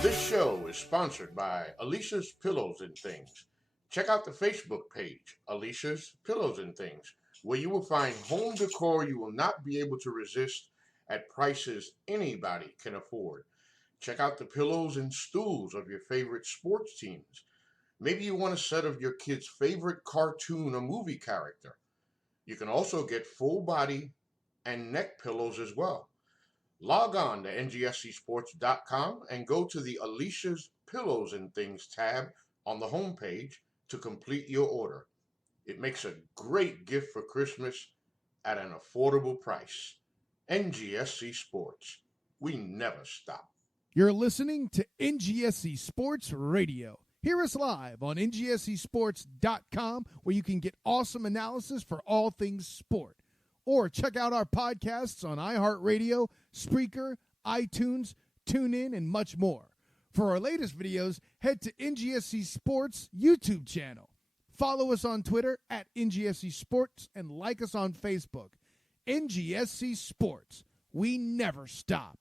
This show is sponsored by Alicia's Pillows and Things. Check out the Facebook page, Alicia's Pillows and Things, where you will find home decor you will not be able to resist at prices anybody can afford. Check out the pillows and stools of your favorite sports teams. Maybe you want a set of your kid's favorite cartoon or movie character. You can also get full body and neck pillows as well. Log on to ngscsports.com and go to the Alicia's Pillows and Things tab on the homepage to complete your order. It makes a great gift for Christmas at an affordable price. NGSC Sports. We never stop. You're listening to NGSC Sports Radio. Hear us live on NGSCsports.com, where you can get awesome analysis for all things sport. Or check out our podcasts on iHeartRadio, Spreaker, iTunes, TuneIn, and much more. For our latest videos, head to NGSC Sports YouTube channel. Follow us on Twitter at NGSC Sports and like us on Facebook. NGSC Sports. We never stop.